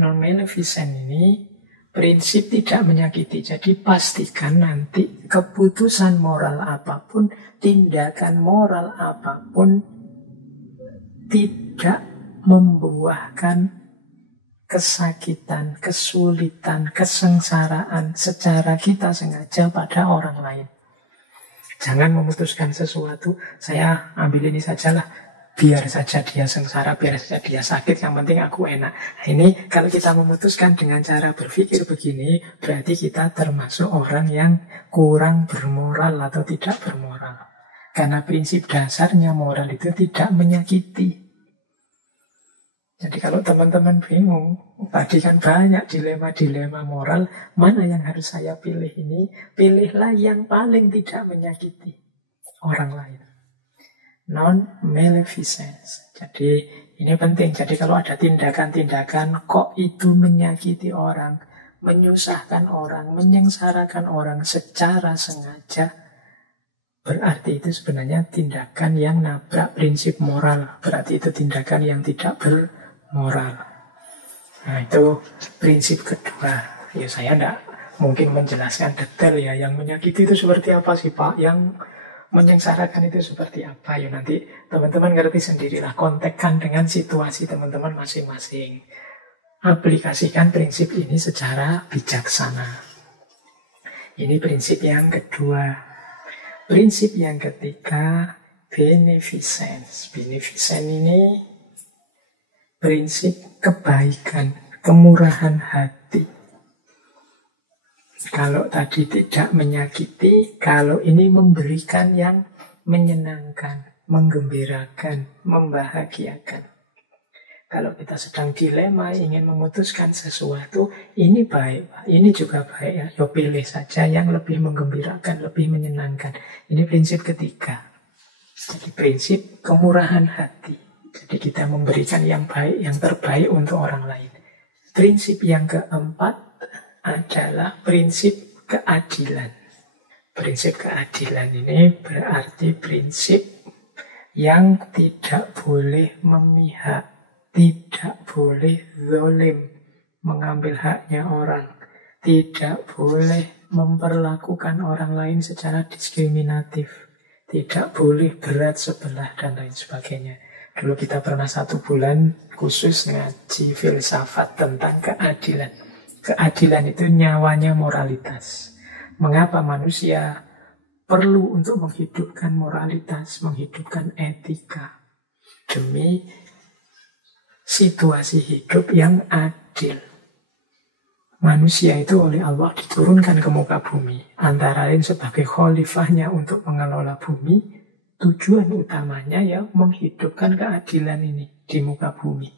Non-maleficence ini prinsip tidak menyakiti. Jadi pastikan nanti keputusan moral apapun, tindakan moral apapun tidak membuahkan kesakitan, kesulitan, kesengsaraan secara kita sengaja pada orang lain. Jangan memutuskan sesuatu, saya ambil ini sajalah, biar saja dia sengsara, biar saja dia sakit, yang penting aku enak. Nah, ini kalau kita memutuskan dengan cara berpikir begini, berarti kita termasuk orang yang kurang bermoral atau tidak bermoral. Karena prinsip dasarnya moral itu tidak menyakiti. Jadi kalau teman-teman bingung, tadi kan banyak dilema-dilema moral, mana yang harus saya pilih ini? Pilihlah yang paling tidak menyakiti orang lain. Non-maleficence. Jadi ini penting. Jadi kalau ada tindakan-tindakan kok itu menyakiti orang, menyusahkan orang, menyengsarakan orang secara sengaja, berarti itu sebenarnya tindakan yang nabrak prinsip moral. Berarti itu tindakan yang tidak bermoral. Nah itu prinsip kedua. Ya saya tidak mungkin menjelaskan detail ya. Yang menyakiti itu seperti apa sih Pak? Yang menyengsarakan itu seperti apa? Ya nanti teman-teman ngerti sendirilah. Kontekkan dengan situasi teman-teman masing-masing. Aplikasikan prinsip ini secara bijaksana. Ini prinsip yang kedua. Prinsip yang ketiga, beneficence. Beneficence ini prinsip kebaikan, kemurahan hati. Kalau tadi tidak menyakiti, kalau ini memberikan yang menyenangkan, menggembirakan, membahagiakan. Kalau kita sedang dilema, ingin memutuskan sesuatu, ini baik, ini juga baik ya. Yo pilih saja yang lebih menggembirakan, lebih menyenangkan. Ini prinsip ketiga. Jadi prinsip kemurahan hati. Jadi kita memberikan yang baik, yang terbaik untuk orang lain. Prinsip yang keempat adalah prinsip keadilan. Prinsip keadilan ini berarti prinsip yang tidak boleh memihak, tidak boleh zalim, mengambil haknya orang, tidak boleh memperlakukan orang lain secara diskriminatif, tidak boleh berat sebelah dan lain sebagainya. Dulu kita pernah 1 bulan khusus ngaji filsafat tentang keadilan. Keadilan itu nyawanya moralitas. Mengapa manusia perlu untuk menghidupkan moralitas, menghidupkan etika? Demi situasi hidup yang adil. Manusia itu oleh Allah diturunkan ke muka bumi. Antara lain sebagai khalifahnya untuk mengelola bumi. Tujuan utamanya ya menghidupkan keadilan ini di muka bumi.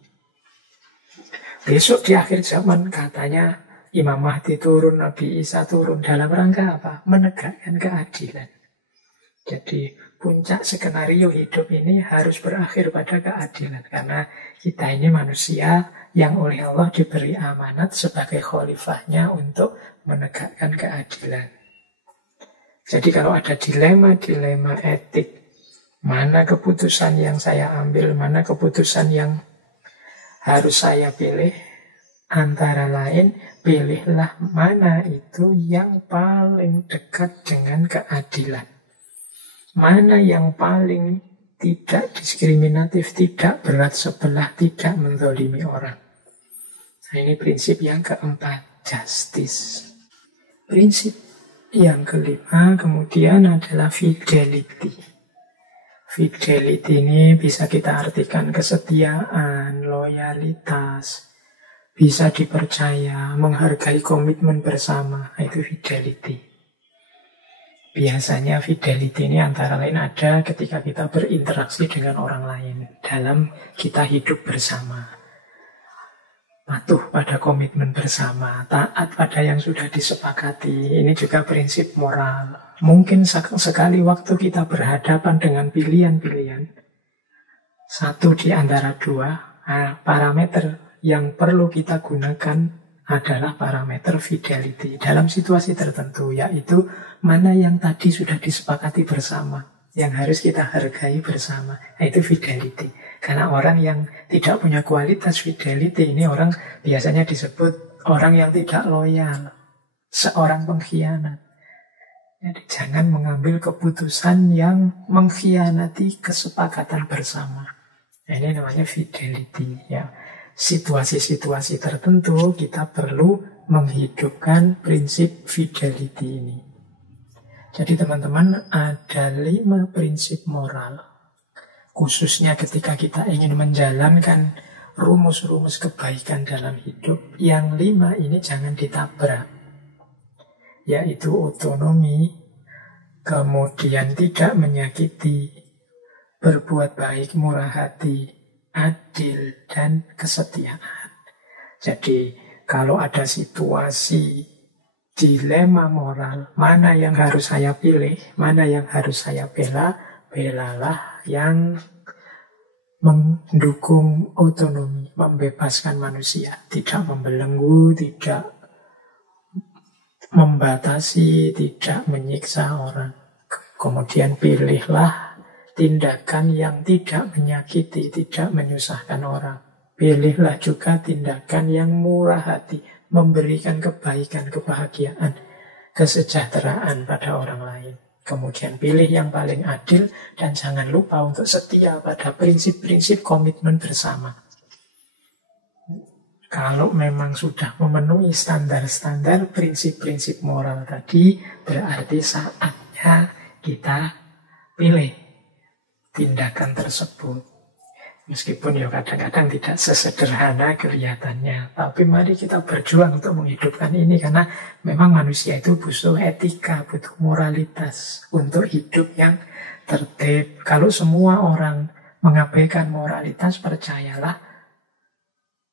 Besok di akhir zaman katanya Imam Mahdi turun, Nabi Isa turun. Dalam rangka apa? Menegakkan keadilan. Jadi puncak skenario hidup ini harus berakhir pada keadilan. Karena kita ini manusia yang oleh Allah diberi amanat sebagai khalifahnya untuk menegakkan keadilan. Jadi kalau ada dilema-dilema etik, mana keputusan yang saya ambil, mana keputusan yang harus saya pilih, antara lain pilihlah mana itu yang paling dekat dengan keadilan. Mana yang paling tidak diskriminatif, tidak berat sebelah, tidak menzalimi orang. Nah, ini prinsip yang keempat, justice. Prinsip yang kelima kemudian adalah fidelity. Fidelity ini bisa kita artikan kesetiaan, loyalitas, bisa dipercaya, menghargai komitmen bersama, itu fidelity. Biasanya fidelity ini antara lain ada ketika kita berinteraksi dengan orang lain dalam kita hidup bersama. Patuh pada komitmen bersama, taat pada yang sudah disepakati. Ini juga prinsip moral. Mungkin sekali waktu kita berhadapan dengan pilihan-pilihan, satu di antara dua parameter yang perlu kita gunakan adalah parameter fidelity dalam situasi tertentu, yaitu mana yang tadi sudah disepakati bersama, yang harus kita hargai bersama, yaitu fidelity. Karena orang yang tidak punya kualitas fidelity ini orang biasanya disebut orang yang tidak loyal, seorang pengkhianat. Jadi jangan mengambil keputusan yang mengkhianati kesepakatan bersama. Nah, ini namanya fidelity ya. Situasi-situasi tertentu kita perlu menghidupkan prinsip fidelity ini. Jadi teman-teman, ada 5 prinsip moral. Khususnya ketika kita ingin menjalankan rumus-rumus kebaikan dalam hidup. Yang 5 ini jangan ditabrak. Yaitu otonomi, kemudian tidak menyakiti, berbuat baik, murah hati, adil, dan kesetiaan. Jadi kalau ada situasi dilema moral, mana yang harus saya pilih, mana yang harus saya bela, belalah yang mendukung otonomi, membebaskan manusia, tidak membelenggu, tidak membatasi, tidak menyiksa orang. Kemudian pilihlah tindakan yang tidak menyakiti, tidak menyusahkan orang. Pilihlah juga tindakan yang murah hati, memberikan kebaikan, kebahagiaan, kesejahteraan pada orang lain. Kemudian pilih yang paling adil dan jangan lupa untuk setia pada prinsip-prinsip komitmen bersama. Kalau memang sudah memenuhi standar-standar prinsip-prinsip moral tadi, berarti saatnya kita pilih tindakan tersebut. Meskipun ya kadang-kadang tidak sesederhana kelihatannya, tapi mari kita berjuang untuk menghidupkan ini, karena memang manusia itu butuh etika, butuh moralitas untuk hidup yang tertib. Kalau semua orang mengabaikan moralitas, percayalah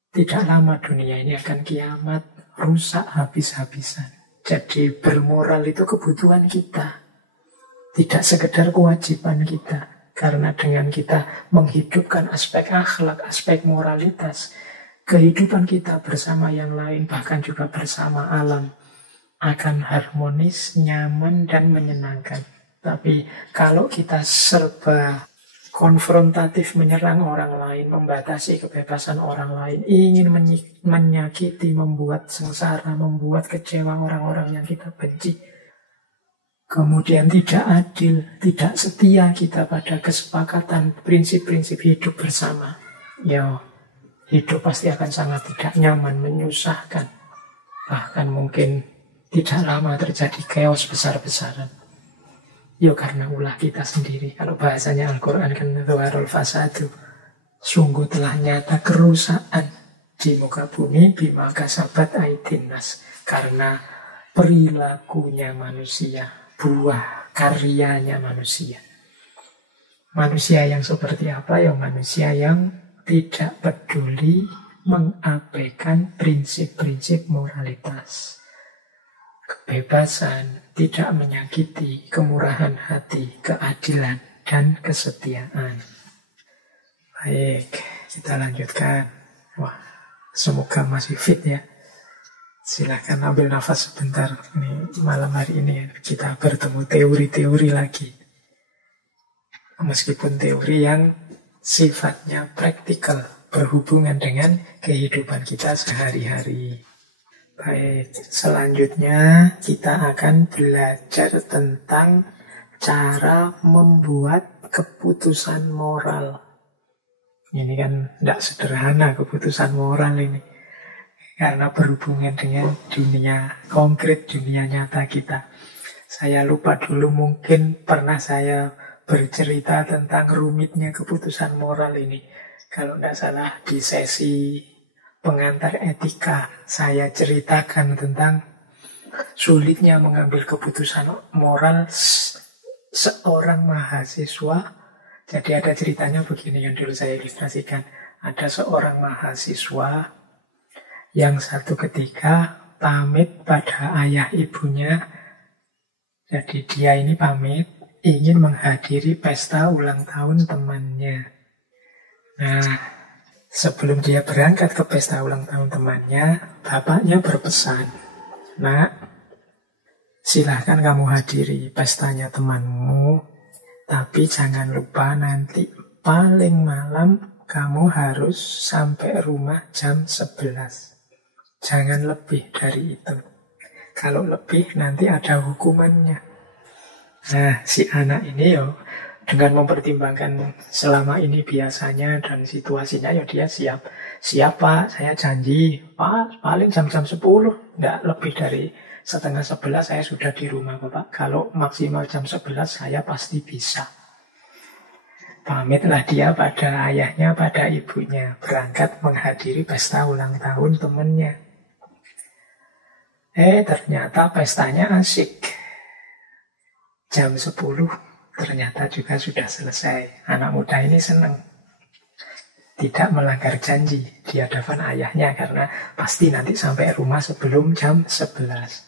tidak lama dunia ini akan kiamat, rusak habis-habisan. Jadi bermoral itu kebutuhan kita, tidak sekedar kewajiban kita. Karena dengan kita menghidupkan aspek akhlak, aspek moralitas, kehidupan kita bersama yang lain, bahkan juga bersama alam, akan harmonis, nyaman, dan menyenangkan. Tapi kalau kita serba konfrontatif, menyerang orang lain, membatasi kebebasan orang lain, ingin menyakiti, membuat sengsara, membuat kecewa orang-orang yang kita benci, kemudian tidak adil, tidak setia kita pada kesepakatan prinsip-prinsip hidup bersama, ya hidup pasti akan sangat tidak nyaman, menyusahkan. Bahkan mungkin tidak lama terjadi chaos besar-besaran. Ya karena ulah kita sendiri. Kalau bahasanya Al-Quran kan dhaharul fasadu, sungguh telah nyata kerusakan di muka bumi bima kasabat aydin nas, karena perilakunya manusia, buah karyanya manusia. Manusia yang seperti apa? Ya manusia yang tidak peduli, mengabaikan prinsip-prinsip moralitas, kebebasan, tidak menyakiti, kemurahan hati, keadilan, dan kesetiaan. Baik, kita lanjutkan. Wah, semoga masih fit ya. Silahkan ambil nafas sebentar. Ini malam hari ini kita bertemu teori-teori lagi. Meskipun teori yang sifatnya praktikal, berhubungan dengan kehidupan kita sehari-hari. Baik, selanjutnya kita akan belajar tentang cara membuat keputusan moral. Ini kan tidak sederhana keputusan moral ini. Karena berhubungan dengan dunia konkret, dunia nyata kita. Saya lupa dulu, mungkin pernah saya bercerita tentang rumitnya keputusan moral ini. Kalau tidak salah di sesi pengantar etika, saya ceritakan tentang sulitnya mengambil keputusan moral seorang mahasiswa. Jadi ada ceritanya begini yang dulu saya ilustrasikan. Ada seorang mahasiswa yang satu ketika pamit pada ayah ibunya. Jadi dia ini pamit ingin menghadiri pesta ulang tahun temannya. Nah, Sebelum dia berangkat ke pesta ulang tahun temannya, bapaknya berpesan, "Nak, silahkan kamu hadiri pestanya temanmu, tapi jangan lupa nanti paling malam kamu harus sampai rumah jam 11. Jangan lebih dari itu. Kalau lebih nanti ada hukumannya." Nah, si anak ini dengan mempertimbangkan selama ini biasanya dan situasinya, dia siap. Siap Pak, saya janji. Pak, paling jam-jam 10. Nggak lebih dari setengah 11 saya sudah di rumah Bapak. Kalau maksimal jam 11 saya pasti bisa. Pamitlah dia pada ayahnya, pada ibunya. Berangkat menghadiri pesta ulang tahun temannya. Ternyata pestanya asik. Jam 10 ternyata juga sudah selesai. Anak muda ini senang. Tidak melanggar janji di hadapan ayahnya karena pasti nanti sampai rumah sebelum jam 11.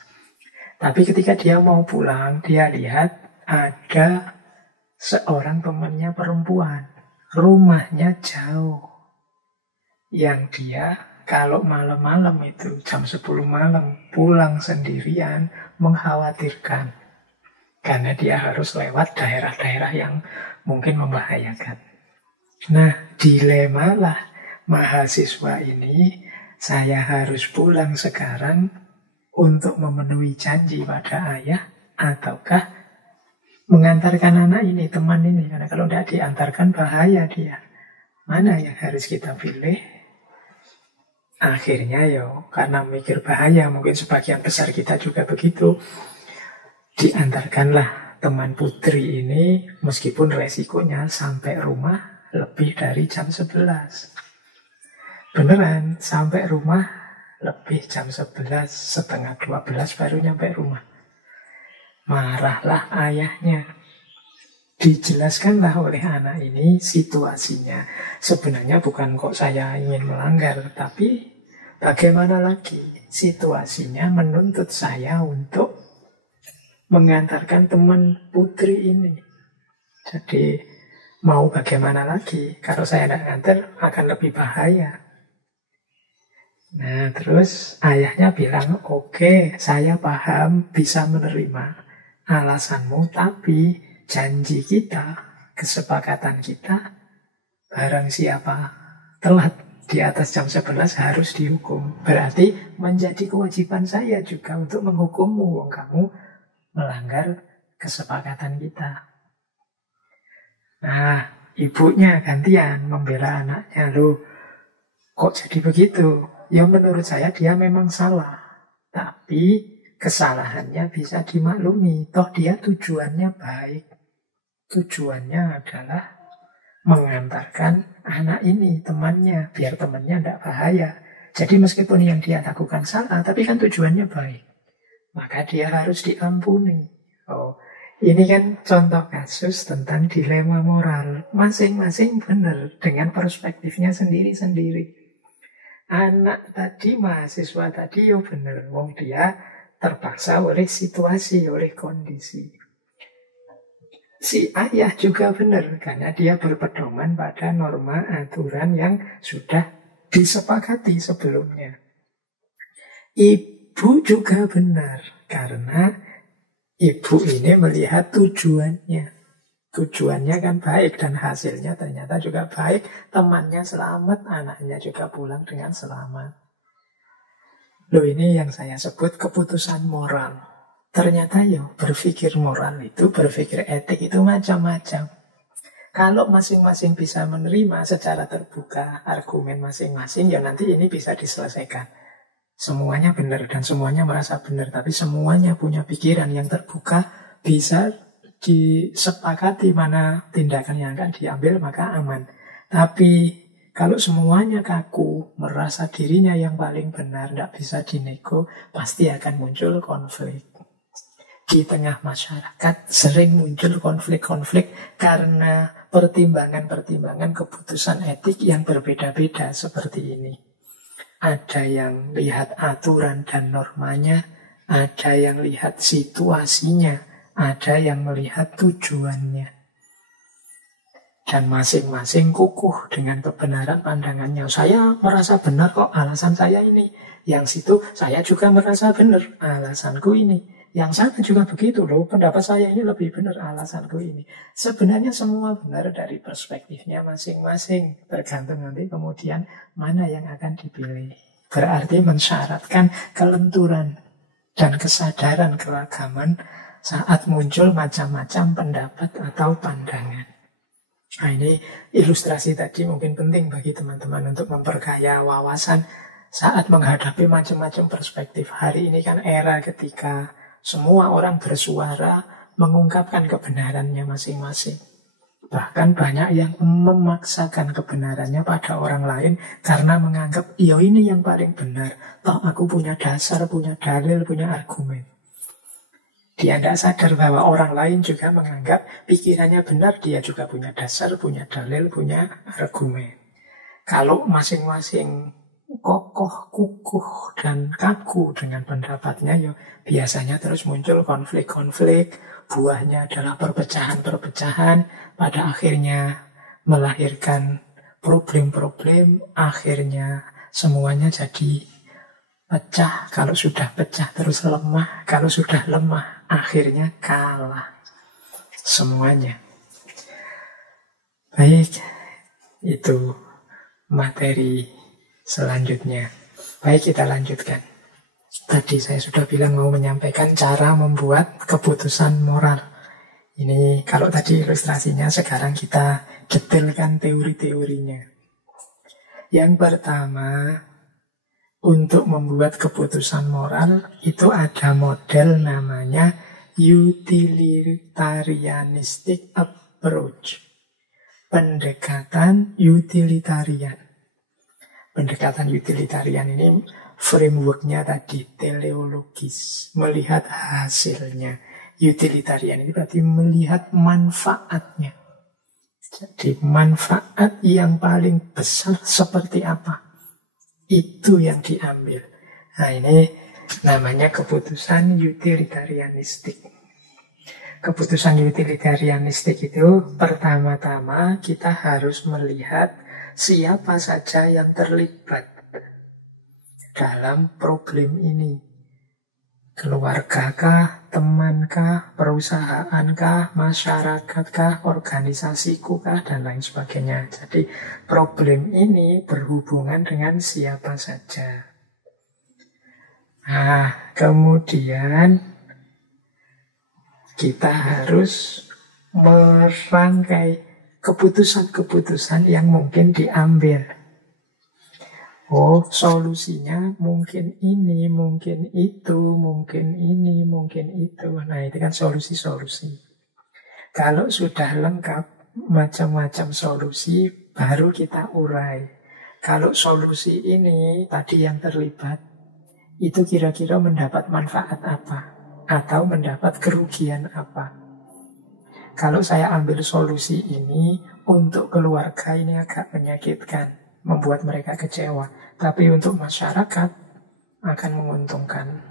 Tapi ketika dia mau pulang, dia lihat ada seorang temannya perempuan. Rumahnya jauh. Yang dia kalau malam-malam itu jam 10 malam pulang sendirian mengkhawatirkan. Karena dia harus lewat daerah-daerah yang mungkin membahayakan. Nah, dilemalah mahasiswa ini, saya harus pulang sekarang untuk memenuhi janji pada ayah, ataukah mengantarkan anak ini, teman ini. Karena kalau tidak diantarkan bahaya dia. Mana yang harus kita pilih? Akhirnya karena mikir bahaya, mungkin sebagian besar kita juga begitu, diantarkanlah teman putri ini meskipun resikonya sampai rumah lebih dari jam 11. Beneran, sampai rumah lebih jam 11, setengah 12 baru nyampe rumah. Marahlah ayahnya. Dijelaskanlah oleh anak ini situasinya. Sebenarnya bukan kok saya ingin melanggar, tapi bagaimana lagi? Situasinya menuntut saya untuk mengantarkan teman putri ini. Jadi mau bagaimana lagi? Kalau saya tidak ngantar akan lebih bahaya. Nah, terus ayahnya bilang, "Oke, saya paham, bisa menerima alasanmu, tapi janji kita, kesepakatan kita, barang siapa telat di atas jam 11 harus dihukum. Berarti menjadi kewajiban saya juga untuk menghukummu, wong kamu melanggar kesepakatan kita." Nah, ibunya gantian membela anaknya. "Loh, kok jadi begitu?" Ya menurut saya dia memang salah. Tapi kesalahannya bisa dimaklumi. Toh dia tujuannya baik. Tujuannya adalah mengantarkan anak ini, temannya, biar temannya tidak bahaya. Jadi meskipun yang dia lakukan salah, tapi kan tujuannya baik. Maka dia harus diampuni. Ini kan contoh kasus tentang dilema moral. Masing-masing benar dengan perspektifnya sendiri-sendiri. Anak tadi, mahasiswa tadi, benar. Wong dia terpaksa oleh situasi, oleh kondisi. Si ayah juga benar, karena dia berpedoman pada norma aturan yang sudah disepakati sebelumnya. Ibu juga benar, karena ibu ini melihat tujuannya. Tujuannya kan baik dan hasilnya ternyata juga baik. Temannya selamat, anaknya juga pulang dengan selamat. Loh, ini yang saya sebut keputusan moral. Ternyata berpikir moral itu, berpikir etik itu macam-macam. Kalau masing-masing bisa menerima secara terbuka argumen masing-masing, nanti ini bisa diselesaikan. Semuanya benar dan semuanya merasa benar, tapi semuanya punya pikiran yang terbuka, bisa disepakati mana tindakan yang akan diambil, maka aman. Tapi kalau semuanya kaku, merasa dirinya yang paling benar, tidak bisa dinego, pasti akan muncul konflik. Di tengah masyarakat sering muncul konflik-konflik karena pertimbangan-pertimbangan keputusan etik yang berbeda-beda seperti ini. Ada yang lihat aturan dan normanya, ada yang lihat situasinya, ada yang melihat tujuannya. Dan masing-masing kukuh dengan kebenaran pandangannya. Saya merasa benar kok, alasan saya ini. Yang situ saya juga merasa benar, alasanku ini. Yang sana juga begitu loh, pendapat saya ini lebih benar, alasanku ini. Sebenarnya semua benar dari perspektifnya masing-masing. Tergantung nanti kemudian mana yang akan dipilih. Berarti mensyaratkan kelenturan dan kesadaran keragaman saat muncul macam-macam pendapat atau pandangan. Nah, ini ilustrasi tadi mungkin penting bagi teman-teman untuk memperkaya wawasan saat menghadapi macam-macam perspektif. Hari ini kan era ketika semua orang bersuara mengungkapkan kebenarannya masing-masing. Bahkan banyak yang memaksakan kebenarannya pada orang lain karena menganggap, iya ini yang paling benar. Toh aku punya dasar, punya dalil, punya argumen. Dia tidak sadar bahwa orang lain juga menganggap pikirannya benar, dia juga punya dasar, punya dalil, punya argumen. Kalau masing-masing kokoh, kukuh, dan kaku dengan pendapatnya, ya biasanya terus muncul konflik-konflik, buahnya adalah perpecahan-perpecahan, pada akhirnya melahirkan problem-problem, akhirnya semuanya jadi pecah. Kalau sudah pecah terus lemah, kalau sudah lemah akhirnya kalah semuanya. Baik, itu materi selanjutnya. Baik, kita lanjutkan. Tadi saya sudah bilang mau menyampaikan cara membuat keputusan moral. Ini kalau tadi ilustrasinya, sekarang kita detailkan teori-teorinya. Yang pertama, untuk membuat keputusan moral itu ada model namanya utilitarianistic approach. Pendekatan utilitarian. Pendekatan utilitarian ini frameworknya tadi teleologis, melihat hasilnya. Utilitarian ini berarti melihat manfaatnya. Jadi manfaat yang paling besar seperti apa? Itu yang diambil. Nah, ini namanya keputusan utilitarianistik. Keputusan utilitarianistik itu pertama-tama kita harus melihat siapa saja yang terlibat dalam problem ini. Keluargakah, temankah, perusahaankah, masyarakatkah, organisasikukah, dan lain sebagainya. Jadi problem ini berhubungan dengan siapa saja. Nah, kemudian kita harus merangkai keputusan-keputusan yang mungkin diambil. Oh, solusinya mungkin ini, mungkin itu, mungkin ini, mungkin itu. Nah, itu kan solusi-solusi. Kalau sudah lengkap macam-macam solusi, baru kita urai. Kalau solusi ini, tadi yang terlibat, itu kira-kira mendapat manfaat apa? Atau mendapat kerugian apa? Kalau saya ambil solusi ini, untuk keluarga ini agak menyakitkan, membuat mereka kecewa. Tapi untuk masyarakat akan menguntungkan.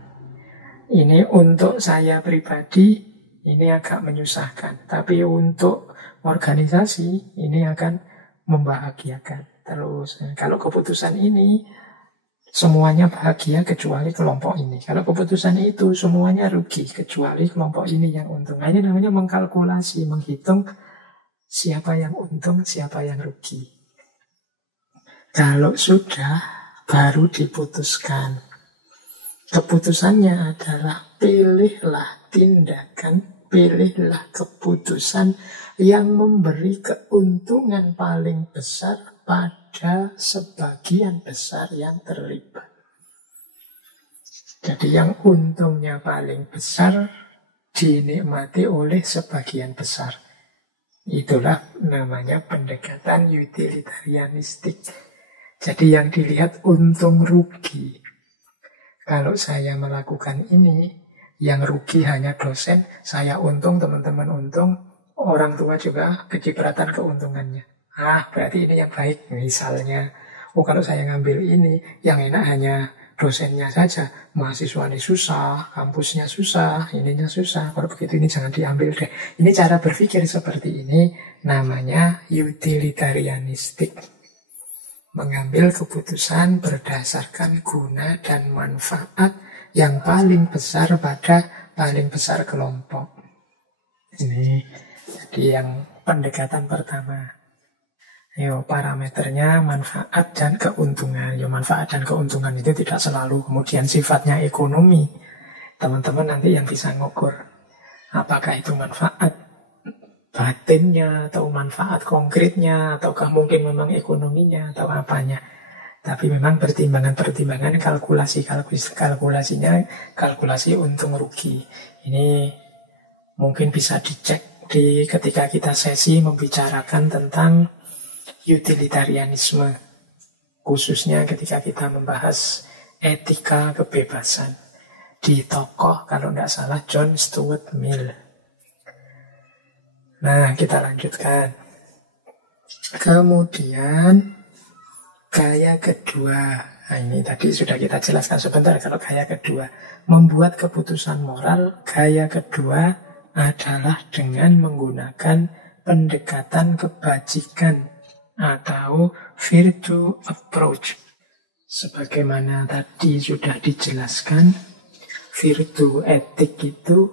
Ini untuk saya pribadi, ini agak menyusahkan. Tapi untuk organisasi, ini akan membahagiakan. Terus, kalau keputusan ini, semuanya bahagia kecuali kelompok ini. Kalau keputusan itu, semuanya rugi kecuali kelompok ini yang untung. Nah, ini namanya mengkalkulasi, menghitung siapa yang untung, siapa yang rugi. Kalau sudah, baru diputuskan. Keputusannya adalah pilihlah tindakan, pilihlah keputusan yang memberi keuntungan paling besar pada sebagian besar yang terlibat. Jadi yang untungnya paling besar dinikmati oleh sebagian besar. Itulah namanya pendekatan utilitarianistik. Jadi yang dilihat untung rugi. Kalau saya melakukan ini, yang rugi hanya dosen, saya untung, teman-teman untung, orang tua juga kecipratan keuntungannya. Berarti ini yang baik. Misalnya, kalau saya ngambil ini, yang enak hanya dosennya saja. Mahasiswa ini susah, kampusnya susah, ininya susah. Kalau begitu ini jangan diambil deh. Ini cara berpikir seperti ini namanya utilitarianistik. Mengambil keputusan berdasarkan guna dan manfaat yang paling besar pada paling besar kelompok. Ini jadi yang pendekatan pertama. Yo, parameternya manfaat dan keuntungan. Yo, manfaat dan keuntungan itu tidak selalu kemudian sifatnya ekonomi. Teman-teman nanti yang bisa ngukur apakah itu manfaat batinnya atau manfaat konkretnya, ataukah mungkin memang ekonominya atau apanya. Tapi memang pertimbangan-pertimbangan kalkulasinya kalkulasi untung rugi. Ini mungkin bisa dicek ketika kita sesi membicarakan tentang utilitarianisme, khususnya ketika kita membahas etika kebebasan di tokoh, kalau tidak salah, John Stuart Mill. Nah, kita lanjutkan. Kemudian gaya kedua. Nah, ini tadi sudah kita jelaskan sebentar. Kalau gaya kedua, membuat keputusan moral, gaya kedua adalah dengan menggunakan pendekatan kebajikan atau virtue approach. Sebagaimana tadi sudah dijelaskan, virtue etik itu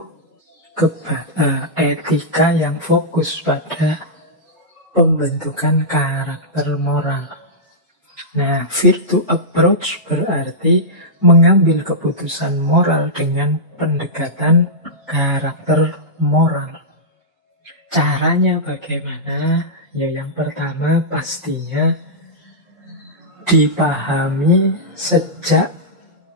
etika yang fokus pada pembentukan karakter moral. Nah, virtue approach berarti mengambil keputusan moral dengan pendekatan karakter moral. Caranya bagaimana? Ya, yang pertama pastinya dipahami sejak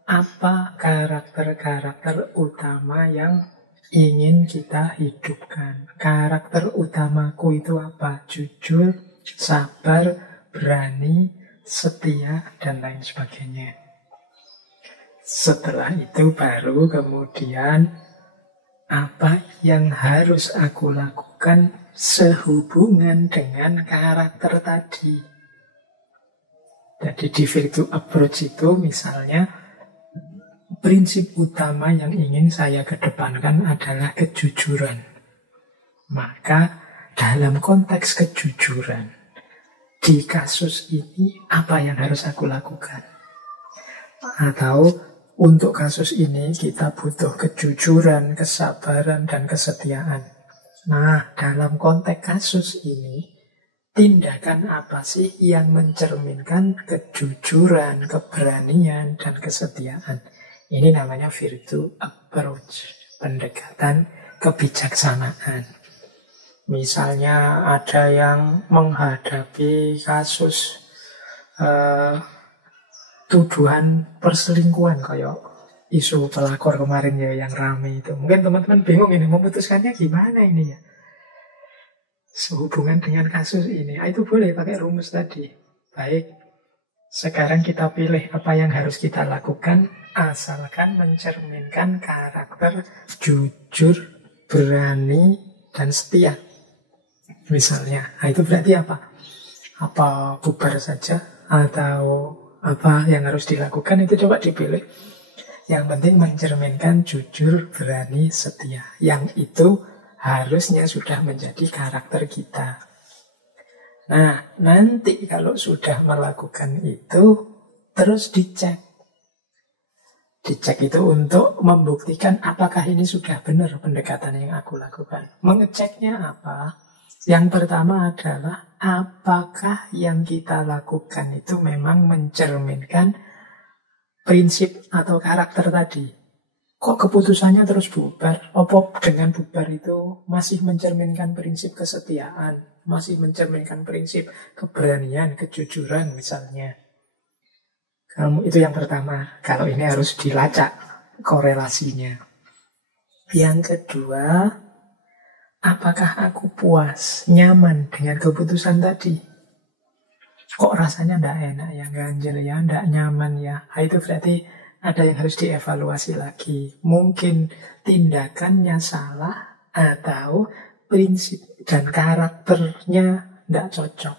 apa karakter-karakter utama yang ingin kita hidupkan. Karakter utamaku itu apa? Jujur, sabar, berani, setia, dan lain sebagainya. Setelah itu baru kemudian apa yang harus aku lakukan sehubungan dengan karakter tadi. Jadi di virtue approach itu misalnya prinsip utama yang ingin saya kedepankan adalah kejujuran. Maka dalam konteks kejujuran di kasus ini apa yang harus aku lakukan? Atau untuk kasus ini kita butuh kejujuran, kesabaran, dan kesetiaan. Nah, dalam konteks kasus ini, tindakan apa sih yang mencerminkan kejujuran, keberanian, dan kesetiaan? Ini namanya virtue approach, pendekatan kebijaksanaan. Misalnya ada yang menghadapi kasus tuduhan perselingkuhan kayak isu pelakor kemarin ya yang rame itu. Mungkin teman-teman bingung ini memutuskannya gimana ini ya. Sehubungan dengan kasus ini. Itu boleh pakai rumus tadi. Baik, sekarang kita pilih apa yang harus kita lakukan asalkan mencerminkan karakter jujur, berani, dan setia. Misalnya, itu berarti apa? Apa bubar saja? Atau apa yang harus dilakukan itu coba dipilih. Yang penting mencerminkan jujur, berani, setia. Yang itu harusnya sudah menjadi karakter kita. Nah, nanti kalau sudah melakukan itu, terus dicek. Dicek itu untuk membuktikan apakah ini sudah benar pendekatan yang aku lakukan. Mengeceknya apa? Yang pertama adalah apakah yang kita lakukan itu memang mencerminkan prinsip atau karakter tadi. Kok keputusannya terus bubar? Apa dengan bubar itu masih mencerminkan prinsip kesetiaan, masih mencerminkan prinsip keberanian, kejujuran misalnya. Itu yang pertama. Kalau ini harus dilacak korelasinya. Yang kedua, apakah aku puas, nyaman dengan keputusan tadi? Kok rasanya tidak enak ya, ganjel ya, tidak nyaman ya. Itu berarti ada yang harus dievaluasi lagi. Mungkin tindakannya salah atau prinsip dan karakternya tidak cocok.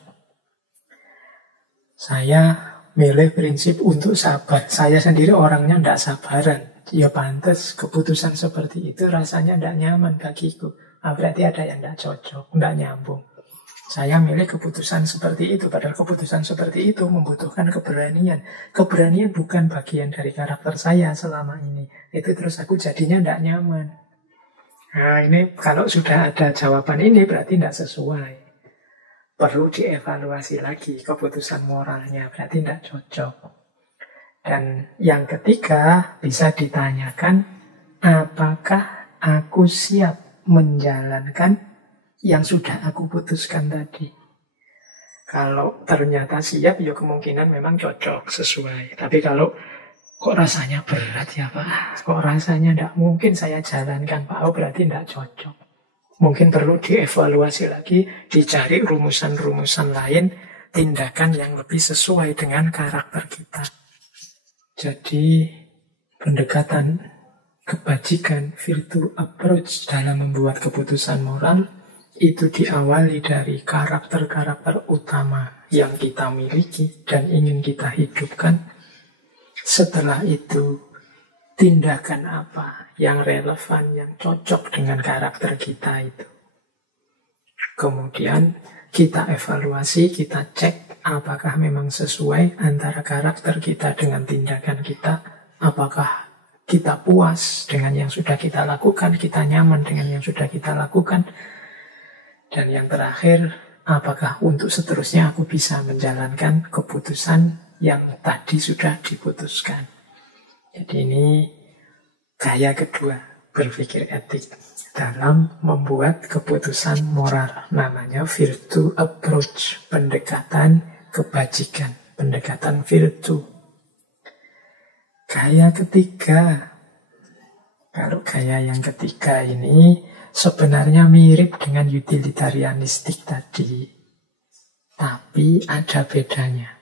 Saya milih prinsip untuk sabar. Saya sendiri orangnya tidak sabaran. Ya pantas keputusan seperti itu rasanya tidak nyaman bagiku. Berarti ada yang tidak cocok, tidak nyambung. Saya milih keputusan seperti itu, padahal keputusan seperti itu membutuhkan keberanian. Keberanian bukan bagian dari karakter saya selama ini. Itu terus aku jadinya tidak nyaman. Nah ini kalau sudah ada jawaban ini berarti tidak sesuai. Perlu dievaluasi lagi keputusan moralnya, berarti tidak cocok. Dan yang ketiga bisa ditanyakan, apakah aku siap menjalankan yang sudah aku putuskan tadi. Kalau ternyata siap, ya kemungkinan memang cocok, sesuai. Tapi kalau kok rasanya berat ya Pak, kok rasanya tidak mungkin saya jalankan Pak, berarti tidak cocok. Mungkin perlu dievaluasi lagi, dicari rumusan-rumusan lain, tindakan yang lebih sesuai dengan karakter kita. Jadi pendekatan kebajikan, virtue approach dalam membuat keputusan moral itu diawali dari karakter-karakter utama yang kita miliki dan ingin kita hidupkan. Setelah itu, tindakan apa yang relevan, yang cocok dengan karakter kita itu. Kemudian kita evaluasi, kita cek apakah memang sesuai antara karakter kita dengan tindakan kita. Apakah kita puas dengan yang sudah kita lakukan, kita nyaman dengan yang sudah kita lakukan. Dan yang terakhir, apakah untuk seterusnya aku bisa menjalankan keputusan yang tadi sudah diputuskan. Jadi ini gaya kedua berpikir etik dalam membuat keputusan moral. Namanya virtue approach, pendekatan kebajikan, pendekatan virtue. Gaya ketiga, kalau gaya yang ketiga ini sebenarnya mirip dengan utilitarianistik tadi, tapi ada bedanya.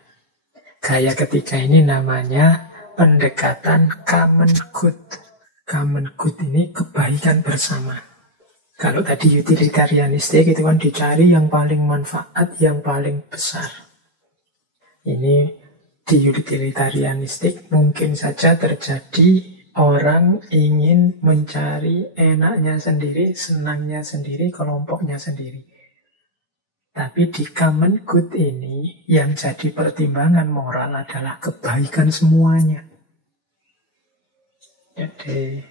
Gaya ketiga ini namanya pendekatan common good. Common good ini kebaikan bersama. Kalau tadi utilitarianistik itu kan dicari yang paling manfaat, yang paling besar. Ini di utilitarianistik mungkin saja terjadi orang ingin mencari enaknya sendiri, senangnya sendiri, kelompoknya sendiri. Tapi di common good ini yang jadi pertimbangan moral adalah kebaikan semuanya. Jadi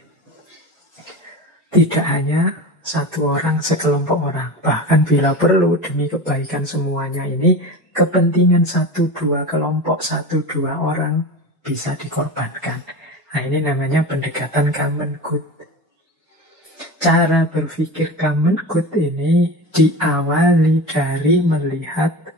tidak hanya satu orang, sekelompok orang. Bahkan bila perlu demi kebaikan semuanya ini, kepentingan satu dua kelompok, satu dua orang bisa dikorbankan. Nah ini namanya pendekatan common good. Cara berpikir common good ini diawali dari melihat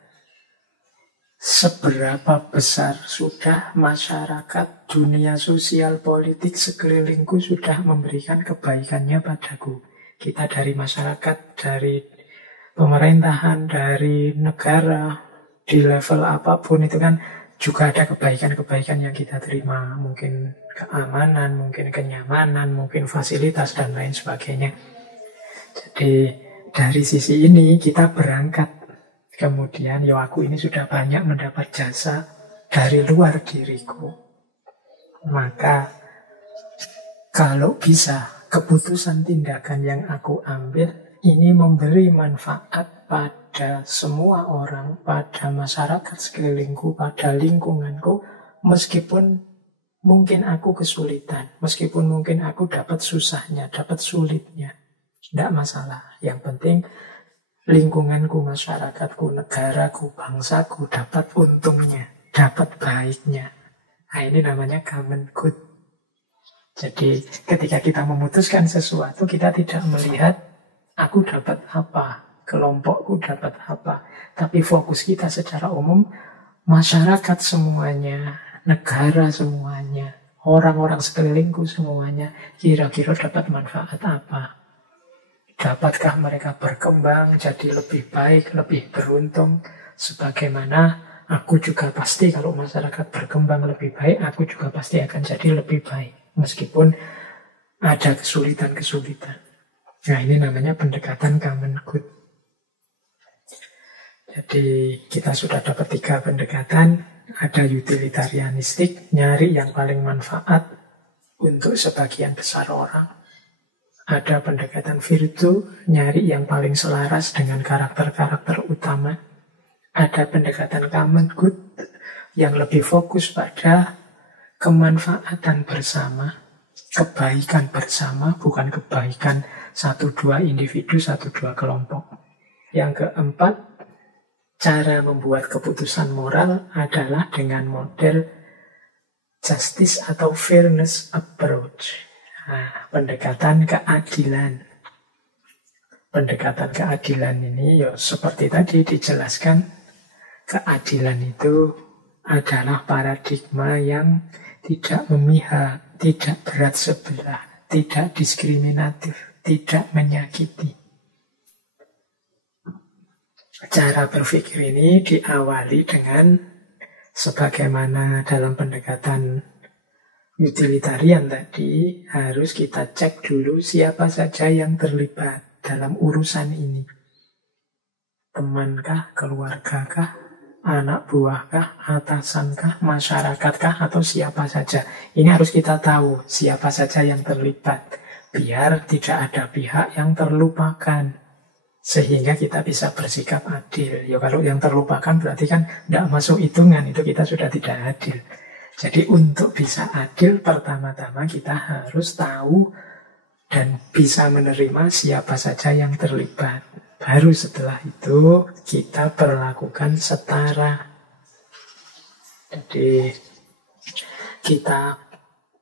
seberapa besar sudah masyarakat, dunia sosial, politik sekelilingku sudah memberikan kebaikannya padaku. Kita dari masyarakat, dari pemerintahan, dari negara, di level apapun itu kan juga ada kebaikan-kebaikan yang kita terima. Mungkin keamanan, mungkin kenyamanan, mungkin fasilitas, dan lain sebagainya. Jadi dari sisi ini kita berangkat. Kemudian ya aku ini sudah banyak mendapat jasa dari luar diriku. Maka kalau bisa keputusan tindakan yang aku ambil ini memberi manfaat pada semua orang, pada masyarakat sekelilingku, pada lingkunganku, meskipun mungkin aku kesulitan, meskipun mungkin aku dapat susahnya, dapat sulitnya. Tidak masalah. Yang penting lingkunganku, masyarakatku, negaraku, bangsaku dapat untungnya, dapat baiknya. Nah ini namanya common good. Jadi ketika kita memutuskan sesuatu, kita tidak melihat aku dapat apa, kelompokku dapat apa. Tapi fokus kita secara umum, masyarakat semuanya, negara semuanya, orang-orang sekelilingku semuanya, kira-kira dapat manfaat apa. Dapatkah mereka berkembang, jadi lebih baik, lebih beruntung. Sebagaimana aku juga pasti kalau masyarakat berkembang lebih baik, aku juga pasti akan jadi lebih baik. Meskipun ada kesulitan-kesulitan. Nah ini namanya pendekatan common good. Jadi kita sudah dapat 3 pendekatan. Ada utilitarianistik, nyari yang paling manfaat untuk sebagian besar orang. Ada pendekatan virtu, nyari yang paling selaras dengan karakter-karakter utama. Ada pendekatan common good, yang lebih fokus pada kemanfaatan bersama, kebaikan bersama, bukan kebaikan satu dua individu, satu dua kelompok. Yang keempat, cara membuat keputusan moral adalah dengan model justice atau fairness approach. Nah, pendekatan keadilan. Pendekatan keadilan ini ya seperti tadi dijelaskan, keadilan itu adalah paradigma yang tidak memihak, tidak berat sebelah, tidak diskriminatif, tidak menyakiti. Cara berpikir ini diawali dengan sebagaimana dalam pendekatan utilitarian tadi, harus kita cek dulu siapa saja yang terlibat dalam urusan ini. Temankah, keluargakah, anak buahkah, atasankah, masyarakatKah, atau siapa saja. Ini harus kita tahu siapa saja yang terlibat, biar tidak ada pihak yang terlupakan. Sehingga kita bisa bersikap adil. Ya kalau yang terlupakan berarti kan tidak masuk hitungan, itu kita sudah tidak adil. Jadi untuk bisa adil, pertama-tama kita harus tahu dan bisa menerima siapa saja yang terlibat. Baru setelah itu kita perlakukan setara. Jadi kita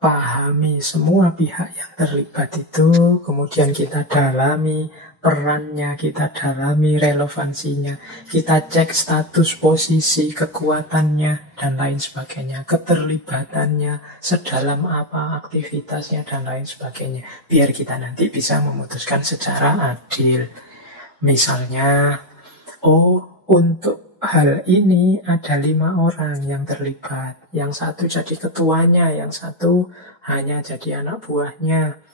pahami semua pihak yang terlibat itu, kemudian kita dalami perannya, kita dalami relevansinya, kita cek status, posisi, kekuatannya, dan lain sebagainya, keterlibatannya, sedalam apa aktivitasnya, dan lain sebagainya, biar kita nanti bisa memutuskan secara adil. Misalnya, untuk hal ini ada 5 orang yang terlibat, yang satu jadi ketuanya, yang satu hanya jadi anak buahnya,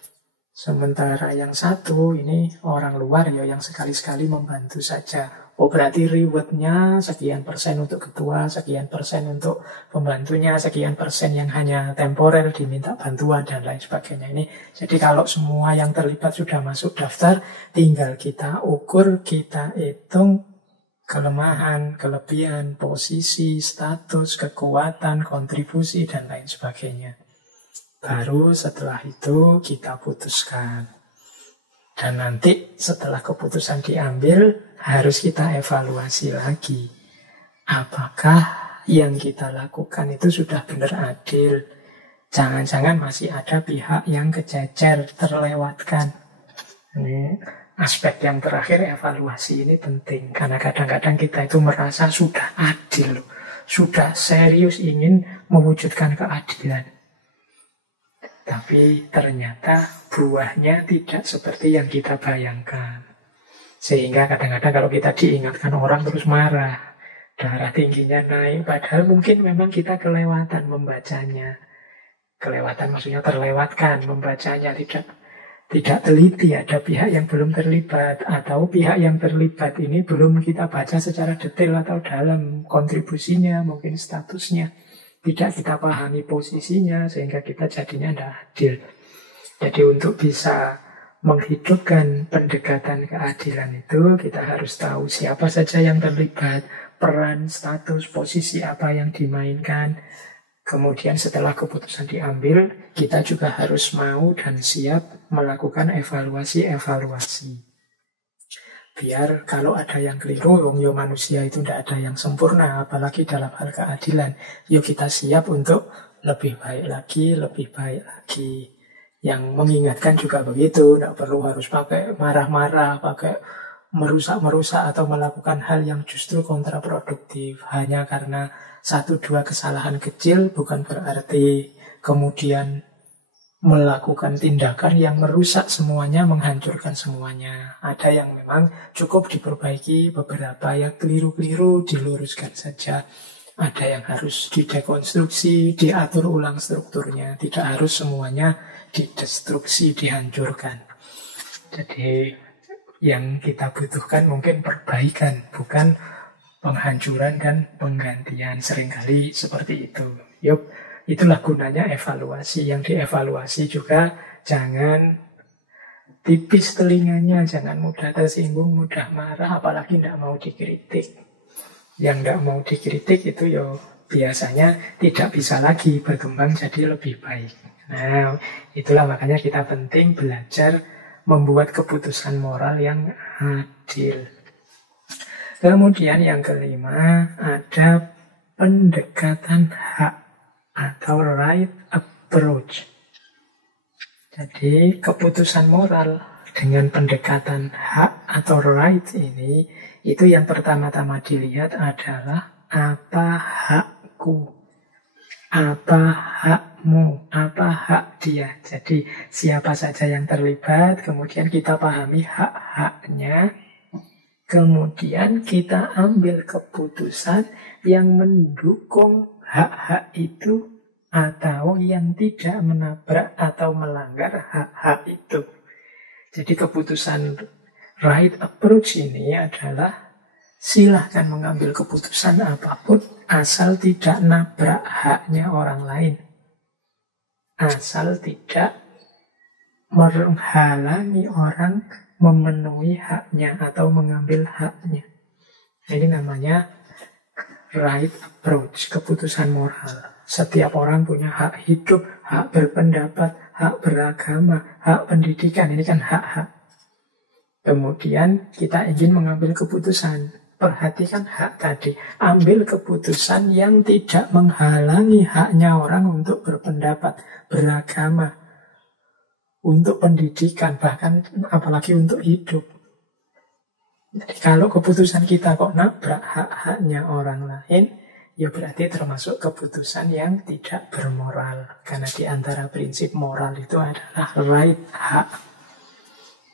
sementara yang satu ini orang luar ya, yang sekali-sekali membantu saja. Berarti rewardnya sekian persen untuk ketua, sekian persen untuk pembantunya, sekian persen yang hanya temporer diminta bantuan, dan lain sebagainya. Ini jadi kalau semua yang terlibat sudah masuk daftar, tinggal kita ukur, kita hitung kelemahan, kelebihan, posisi, status, kekuatan, kontribusi, dan lain sebagainya. Baru setelah itu kita putuskan. Dan nanti setelah keputusan diambil, harus kita evaluasi lagi. Apakah yang kita lakukan itu sudah benar adil? Jangan-jangan masih ada pihak yang kececer, terlewatkan. Ini aspek yang terakhir, evaluasi ini penting. Karena kadang-kadang kita itu merasa sudah adil, sudah serius ingin mewujudkan keadilan. Tapi ternyata buahnya tidak seperti yang kita bayangkan. Sehingga kadang-kadang kalau kita diingatkan orang terus marah, darah tingginya naik, padahal mungkin memang kita kelewatan membacanya. Kelewatan maksudnya terlewatkan membacanya, tidak teliti, ada pihak yang belum terlibat, atau pihak yang terlibat ini belum kita baca secara detail atau dalam, kontribusinya, mungkin statusnya. Tidak kita pahami posisinya, sehingga kita jadinya tidak adil. Jadi untuk bisa menghidupkan pendekatan keadilan itu, kita harus tahu siapa saja yang terlibat, peran, status, posisi apa yang dimainkan. Kemudian setelah keputusan diambil, kita juga harus mau dan siap melakukan evaluasi-evaluasi. Biar kalau ada yang keliru, yo manusia itu tidak ada yang sempurna, apalagi dalam hal keadilan. Yuk kita siap untuk lebih baik lagi, lebih baik lagi. Yang mengingatkan juga begitu, tidak perlu harus pakai marah-marah, pakai merusak-merusak atau melakukan hal yang justru kontraproduktif. Hanya karena 1-2 kesalahan kecil bukan berarti kemudian melakukan tindakan yang merusak semuanya, menghancurkan semuanya. Ada yang memang cukup diperbaiki, beberapa yang keliru-keliru diluruskan saja. Ada yang harus didekonstruksi, diatur ulang strukturnya. Tidak harus semuanya didestruksi, dihancurkan. Jadi yang kita butuhkan mungkin perbaikan, bukan penghancuran dan penggantian. Seringkali seperti itu. Yuk, itulah gunanya evaluasi. Yang dievaluasi juga jangan tipis telinganya, jangan mudah tersinggung, mudah marah, apalagi tidak mau dikritik. Yang tidak mau dikritik itu biasanya tidak bisa lagi berkembang jadi lebih baik. Nah, itulah makanya kita penting belajar membuat keputusan moral yang adil. Kemudian yang kelima, ada pendekatan hak atau right approach. Jadi keputusan moral dengan pendekatan hak atau right ini, itu yang pertama-tama dilihat adalah apa hakku, apa hakmu, apa hak dia. Jadi siapa saja yang terlibat, kemudian kita pahami hak-haknya, kemudian kita ambil keputusan yang mendukung hak-hak itu atau yang tidak menabrak atau melanggar hak-hak itu. Jadi keputusan right approach ini adalah silahkan mengambil keputusan apapun asal tidak nabrak haknya orang lain. Asal tidak menghalangi orang memenuhi haknya atau mengambil haknya. Ini namanya right approach, keputusan moral. Setiap orang punya hak hidup, hak berpendapat, hak beragama, hak pendidikan. Ini kan hak-hak. Kemudian kita ingin mengambil keputusan. Perhatikan hak tadi. Ambil keputusan yang tidak menghalangi haknya orang untuk berpendapat, beragama, untuk pendidikan, bahkan apalagi untuk hidup. Jadi kalau keputusan kita kok nabrak hak-haknya orang lain, ya berarti termasuk keputusan yang tidak bermoral. Karena di antara prinsip moral itu adalah right hak.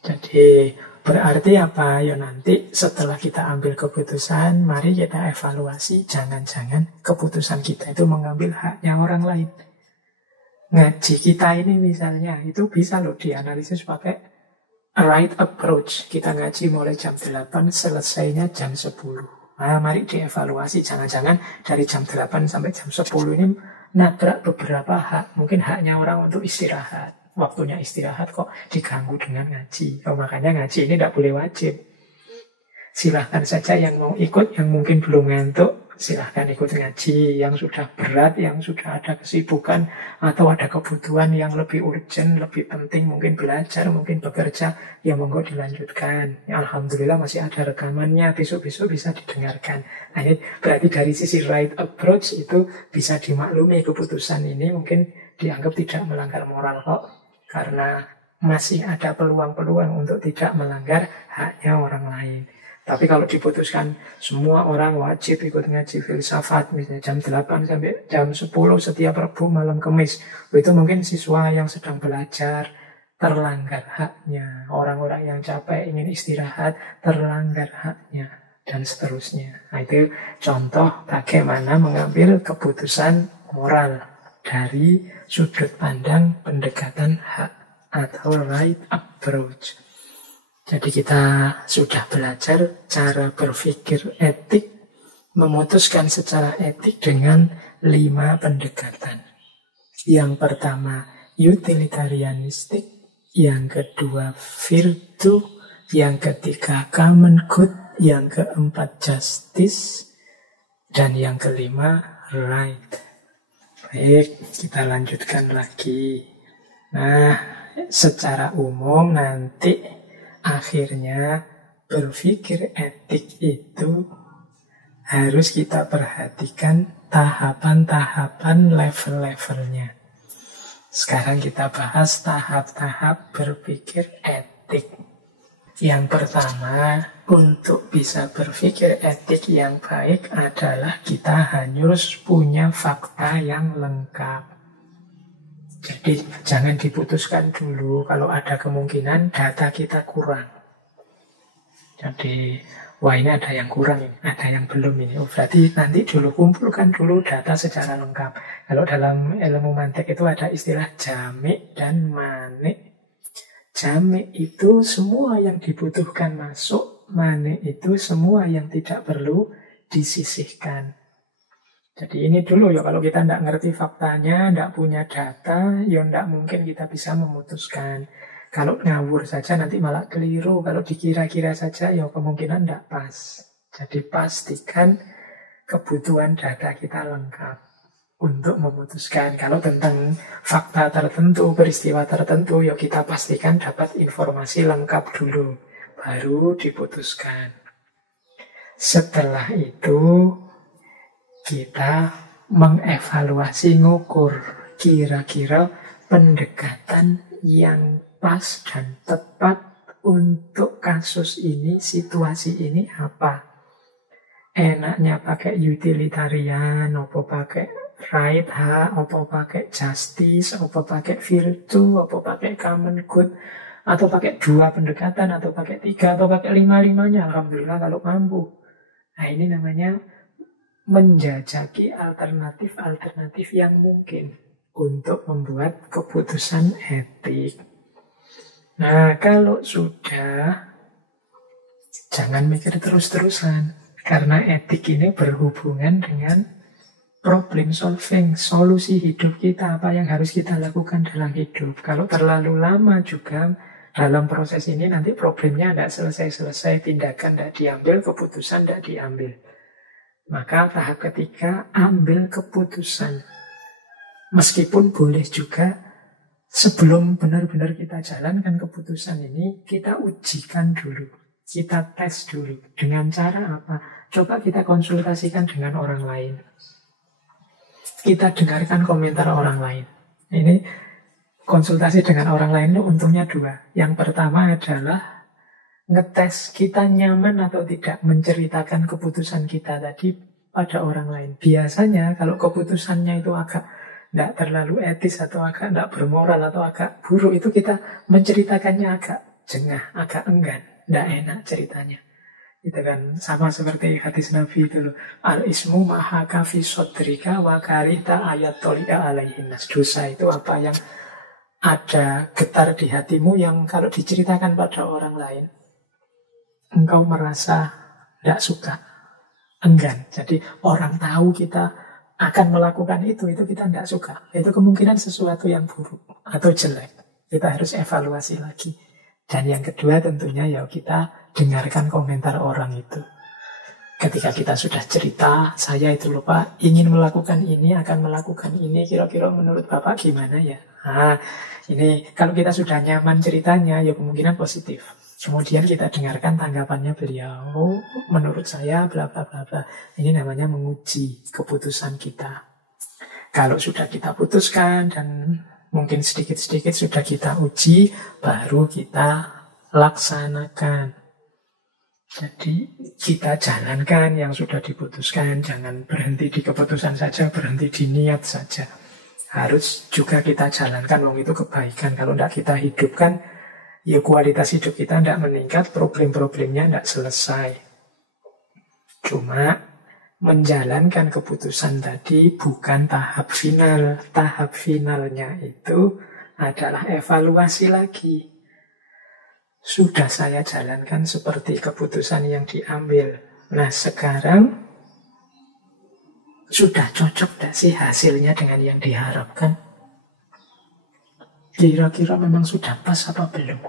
Jadi berarti apa? Ya nanti setelah kita ambil keputusan, mari kita evaluasi. Jangan-jangan keputusan kita itu mengambil haknya orang lain. Ngaji kita ini misalnya, itu bisa loh dianalisis pakai right approach. Kita ngaji mulai jam 8, selesainya jam 10. Nah, mari dievaluasi. Jangan-jangan dari jam 8 sampai jam 10 ini nabrak beberapa hak. Mungkin haknya orang untuk istirahat. Waktunya istirahat kok diganggu dengan ngaji. Makanya ngaji ini tidak boleh wajib. Silahkan saja yang mau ikut, yang mungkin belum ngantuk, silahkan ikut ngaji. Yang sudah berat, yang sudah ada kesibukan, atau ada kebutuhan yang lebih urgent, lebih penting, mungkin belajar, mungkin bekerja, ya monggo dilanjutkan. Ya, alhamdulillah masih ada rekamannya, besok-besok bisa didengarkan. Nah, ini berarti dari sisi right approach itu bisa dimaklumi keputusan ini mungkin dianggap tidak melanggar moral kok. Karena masih ada peluang-peluang untuk tidak melanggar haknya orang lain. Tapi kalau diputuskan semua orang wajib ikut ngaji filsafat, misalnya jam 8 sampai jam 10 setiap Rabu malam Kamis, itu mungkin siswa yang sedang belajar terlanggar haknya. Orang-orang yang capek ingin istirahat terlanggar haknya, dan seterusnya. Nah, itu contoh bagaimana mengambil keputusan moral dari sudut pandang pendekatan hak atau right approach. Jadi kita sudah belajar cara berpikir etik, memutuskan secara etik dengan 5 pendekatan. Yang pertama utilitarianistik, yang kedua virtue, yang ketiga common good, yang keempat justice, dan yang kelima right. Baik, kita lanjutkan lagi. Nah, secara umum nanti akhirnya berpikir etik itu harus kita perhatikan tahapan-tahapan level-levelnya. Sekarang kita bahas tahap-tahap berpikir etik. Yang pertama, untuk bisa berpikir etik yang baik adalah kita harus punya fakta yang lengkap. Jadi jangan diputuskan dulu kalau ada kemungkinan data kita kurang. Jadi, wah ini ada yang kurang, ada yang belum ini. Oh, berarti nanti dulu kumpulkan dulu data secara lengkap. Kalau dalam ilmu mantik itu ada istilah jamik dan manik. Jamik itu semua yang dibutuhkan masuk, manik itu semua yang tidak perlu disisihkan. Jadi ini dulu ya, kalau kita tidak ngerti faktanya, tidak punya data, ya tidak mungkin kita bisa memutuskan. Kalau ngawur saja nanti malah keliru, kalau dikira-kira saja ya kemungkinan tidak pas. Jadi pastikan kebutuhan data kita lengkap untuk memutuskan. Kalau tentang fakta tertentu, peristiwa tertentu, ya kita pastikan dapat informasi lengkap dulu, baru diputuskan. Setelah itu kita mengevaluasi, ngukur kira-kira pendekatan yang pas dan tepat untuk kasus ini, situasi ini apa. Enaknya pakai utilitarian, apa pakai right hak, apa pakai justice, apa pakai virtue, apa pakai common good, atau pakai 2 pendekatan, atau pakai 3, atau pakai 5-5-nya. Alhamdulillah kalau mampu. Nah ini namanya menjajaki alternatif-alternatif yang mungkin untuk membuat keputusan etik. Nah, kalau sudah, jangan mikir terus-terusan. Karena etik ini berhubungan dengan problem solving, solusi hidup kita, apa yang harus kita lakukan dalam hidup. Kalau terlalu lama juga dalam proses ini, nanti problemnya tidak selesai-selesai, tindakan tidak diambil, keputusan tidak diambil. Maka tahap ketiga, ambil keputusan. Meskipun boleh juga sebelum benar-benar kita jalankan keputusan ini, kita ujikan dulu. Kita tes dulu. Dengan cara apa? Coba kita konsultasikan dengan orang lain. Kita dengarkan komentar orang lain. Ini konsultasi dengan orang lain itu untungnya 2. Yang pertama adalah ngetes kita nyaman atau tidak menceritakan keputusan kita tadi pada orang lain. Biasanya kalau keputusannya itu agak tidak terlalu etis atau agak tidak bermoral atau agak buruk, itu kita menceritakannya agak jengah, agak enggan, tidak enak ceritanya. Itu kan sama seperti hadis Nabi itu loh. Al-ismu mahaka fi sodrika wa karita ayat tolika alaihinnas. Dosa itu apa yang ada getar di hatimu yang kalau diceritakan pada orang lain engkau merasa tidak suka, enggan. Jadi orang tahu kita akan melakukan itu kita tidak suka. Itu kemungkinan sesuatu yang buruk atau jelek. Kita harus evaluasi lagi. Dan yang kedua tentunya ya kita dengarkan komentar orang itu. Ketika kita sudah cerita, saya itu lupa ingin melakukan ini, akan melakukan ini, kira-kira menurut Bapak gimana ya? Nah, ini kalau kita sudah nyaman ceritanya, ya kemungkinan positif. Kemudian kita dengarkan tanggapannya beliau. Menurut saya bla bla bla bla. Ini namanya menguji keputusan kita. Kalau sudah kita putuskan dan mungkin sedikit-sedikit sudah kita uji, baru kita laksanakan. Jadi kita jalankan yang sudah diputuskan. Jangan berhenti di keputusan saja, berhenti di niat saja. Harus juga kita jalankan, wong itu kebaikan. Kalau tidak kita hidupkan, ya kualitas hidup kita tidak meningkat, problem-problemnya tidak selesai. Cuma menjalankan keputusan tadi bukan tahap final. Tahap finalnya itu adalah evaluasi lagi. Sudah saya jalankan seperti keputusan yang diambil. Nah sekarang sudah cocok tidak sih hasilnya dengan yang diharapkan? Kira-kira memang sudah pas apa belum?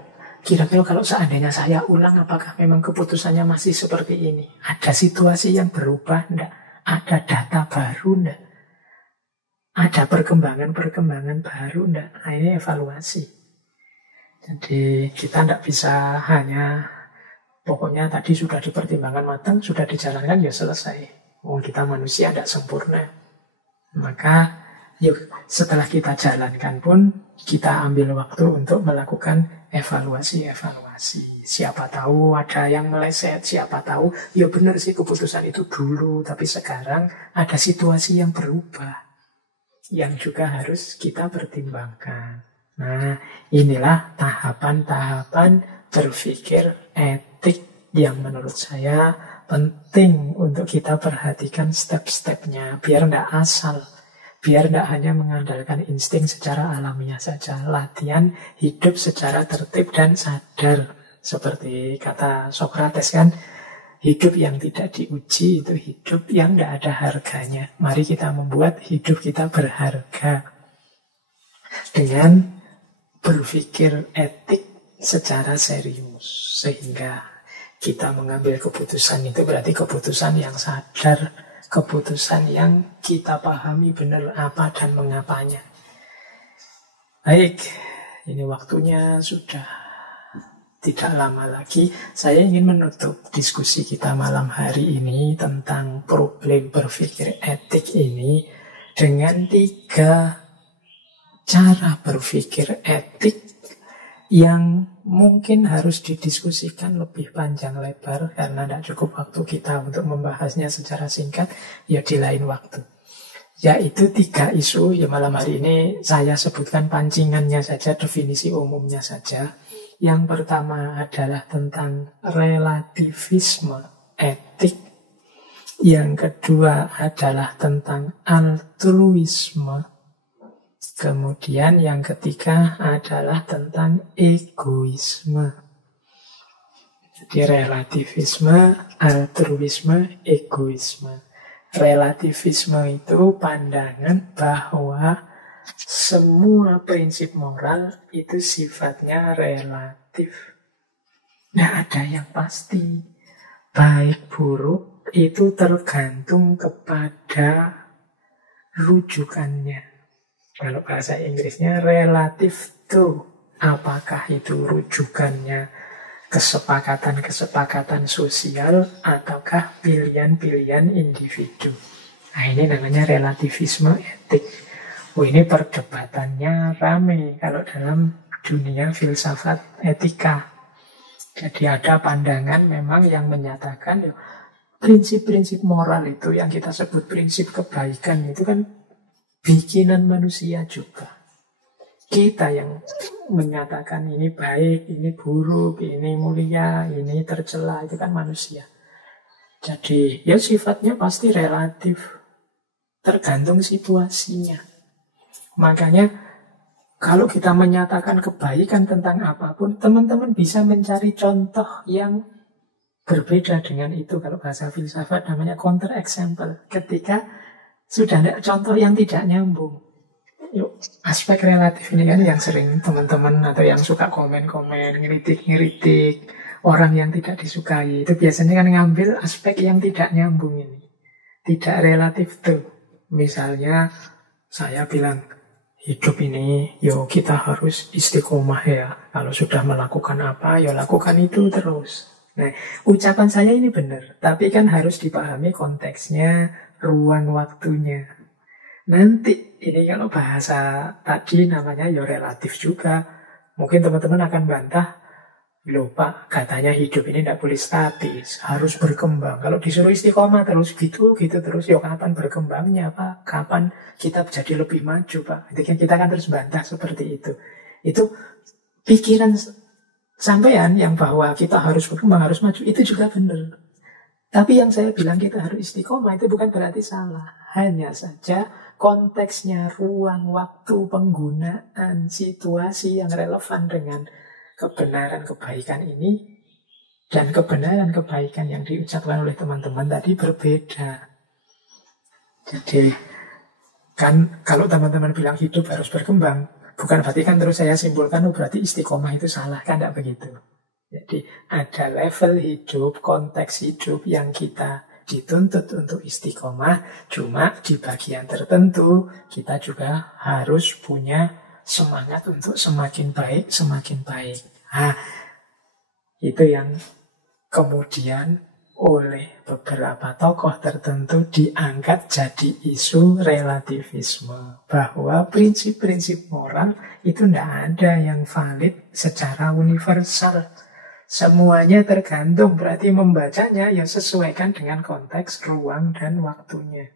Kira-kira kalau seandainya saya ulang, apakah memang keputusannya masih seperti ini? Ada situasi yang berubah enggak? Ada data baru enggak? Ada perkembangan-perkembangan baru enggak? Nah ini evaluasi. Jadi kita tidak bisa hanya pokoknya tadi sudah dipertimbangkan matang, sudah dijalankan ya selesai. Kita manusia tidak sempurna. Maka yuk, setelah kita jalankan pun kita ambil waktu untuk melakukan evaluasi. Siapa tahu ada yang meleset, siapa tahu ya benar sih keputusan itu dulu, tapi sekarang ada situasi yang berubah yang juga harus kita pertimbangkan. Nah, inilah tahapan-tahapan berpikir etik yang menurut saya penting untuk kita perhatikan step-stepnya, biar tidak asal. Biar tidak hanya mengandalkan insting secara alamiah saja. Latihan hidup secara tertib dan sadar. Seperti kata Sokrates kan, Hidup yang tidak diuji itu hidup yang tidak ada harganya. Mari kita membuat hidup kita berharga dengan berpikir etik secara serius. Sehingga kita mengambil keputusan itu berarti keputusan yang sadar, keputusan yang kita pahami benar apa dan mengapanya. Baik, ini waktunya sudah tidak lama lagi. Saya ingin menutup diskusi kita malam hari ini tentang problem berpikir etik ini dengan 3 cara berpikir etik yang mungkin harus didiskusikan lebih panjang lebar karena tidak cukup waktu kita untuk membahasnya secara singkat, ya di lain waktu. Yaitu 3 isu, ya malam hari ini saya sebutkan pancingannya saja, definisi umumnya saja. Yang pertama adalah tentang relativisme etik. Yang kedua adalah tentang altruisme. Kemudian yang ketiga adalah tentang egoisme. Jadi relativisme, altruisme, egoisme. Relativisme itu pandangan bahwa semua prinsip moral itu sifatnya relatif. Tidak ada yang pasti. Baik buruk itu tergantung kepada rujukannya. Kalau bahasa Inggrisnya relatif to. Apakah itu rujukannya kesepakatan-kesepakatan sosial ataukah pilihan-pilihan individu. Nah, ini namanya relativisme etik. Oh, ini perdebatannya rame kalau dalam dunia filsafat etika. Jadi ada pandangan memang yang menyatakan ya, prinsip-prinsip moral itu yang kita sebut prinsip kebaikan itu kan bikinan manusia juga. Kita yang menyatakan ini baik, ini buruk, ini mulia, ini tercela, itu kan manusia. Jadi ya sifatnya pasti relatif, tergantung situasinya. Makanya kalau kita menyatakan kebaikan tentang apapun, teman-teman bisa mencari contoh yang berbeda dengan itu. Kalau bahasa filsafat namanya counter example. Ketika sudah ada contoh yang tidak nyambung. Yuk, aspek relatif ini kan yang sering teman-teman atau yang suka komen-komen, ngeritik-ngeritik orang yang tidak disukai. Itu biasanya kan ngambil aspek yang tidak nyambung ini. Tidak relatif tuh. Misalnya saya bilang, hidup ini, yo kita harus istiqomah ya. Kalau sudah melakukan apa, yo lakukan itu terus. Nah, ucapan saya ini benar. Tapi kan harus dipahami konteksnya, ruang waktunya. Nanti ini kalau bahasa tadi namanya ya relatif juga. Mungkin teman-teman akan bantah, loh Pak, katanya hidup ini tidak boleh statis, harus berkembang. Kalau disuruh istiqomah terus gitu terus, ya kapan berkembangnya Pak? Kapan kita jadi lebih maju Pak? Kita kan terus bantah seperti itu. Itu pikiran sampean yang bahwa kita harus berkembang, harus maju, itu juga benar. Tapi yang saya bilang kita harus istiqomah itu bukan berarti salah. Hanya saja konteksnya, ruang, waktu, penggunaan, situasi yang relevan dengan kebenaran kebaikan ini dan kebenaran kebaikan yang diucapkan oleh teman-teman tadi berbeda. Jadi kan kalau teman-teman bilang hidup harus berkembang, bukan berarti kan terus saya simpulkan berarti istiqomah itu salah, kan tidak begitu. Jadi ada level hidup, konteks hidup yang kita dituntut untuk istiqomah. Cuma di bagian tertentu kita juga harus punya semangat untuk semakin baik, semakin baik. Nah, itu yang kemudian oleh beberapa tokoh tertentu diangkat jadi isu relativisme. Bahwa prinsip-prinsip moral itu tidak ada yang valid secara universal. Semuanya tergantung, berarti membacanya ya sesuaikan dengan konteks, ruang, dan waktunya.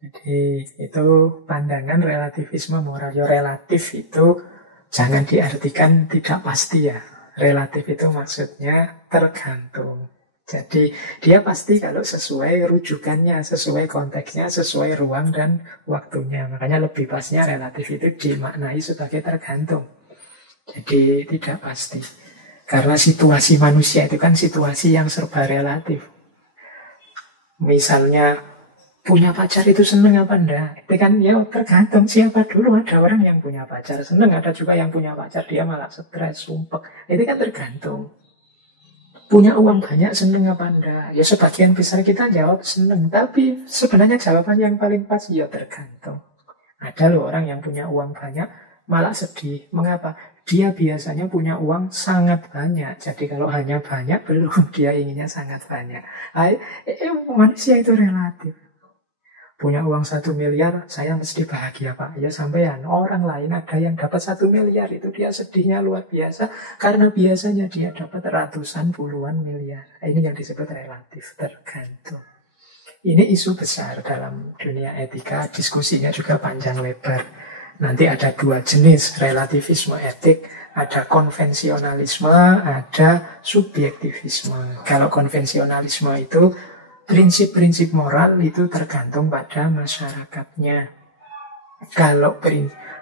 Jadi itu pandangan relativisme moral. Ya relatif itu jangan diartikan tidak pasti ya. Relatif itu maksudnya tergantung. Jadi dia pasti kalau sesuai rujukannya, sesuai konteksnya, sesuai ruang dan waktunya. Makanya lebih pasnya relatif itu dimaknai sebagai tergantung. Jadi tidak pasti. Karena situasi manusia itu kan situasi yang serba relatif. Misalnya, punya pacar itu seneng apa enggak? Itu kan ya tergantung siapa dulu. Ada orang yang punya pacar seneng, ada juga yang punya pacar dia malah stres, sumpek. Itu kan tergantung. Punya uang banyak seneng apa enggak? Ya sebagian besar kita jawab seneng. Tapi sebenarnya jawaban yang paling pas ya tergantung. Ada loh orang yang punya uang banyak malah sedih. Mengapa? Dia biasanya punya uang sangat banyak. Jadi kalau hanya banyak belum, dia inginnya sangat banyak. Manusia itu relatif. Punya uang 1 miliar, saya mesti bahagia Pak. Ya sampean, orang lain ada yang dapat 1 miliar, itu dia sedihnya luar biasa. Karena biasanya dia dapat ratusan puluhan miliar. Ini yang disebut relatif, tergantung. Ini isu besar dalam dunia etika, diskusinya juga panjang lebar. Nanti ada 2 jenis relativisme etik, ada konvensionalisme, ada subjektivisme. Kalau konvensionalisme itu prinsip-prinsip moral itu tergantung pada masyarakatnya. Kalau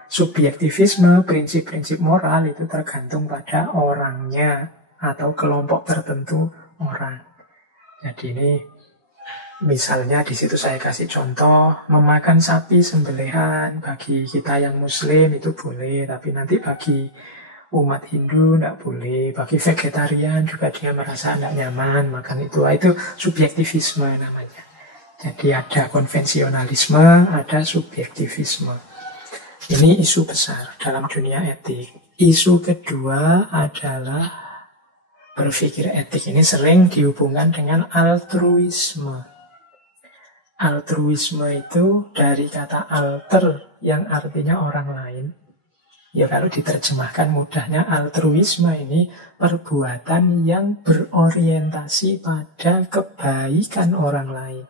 subjektivisme, prinsip-prinsip moral itu tergantung pada orangnya atau kelompok tertentu orang. Jadi ini misalnya di situ saya kasih contoh, memakan sapi sembelihan bagi kita yang muslim itu boleh, tapi nanti bagi umat Hindu tidak boleh, bagi vegetarian juga dia merasa tidak nyaman makan itu subjektivisme namanya. Jadi ada konvensionalisme, ada subjektivisme. Ini isu besar dalam dunia etik. Isu kedua adalah berpikir etik ini sering dihubungkan dengan altruisme. Altruisme itu dari kata alter yang artinya orang lain. Ya kalau diterjemahkan mudahnya, altruisme ini perbuatan yang berorientasi pada kebaikan orang lain.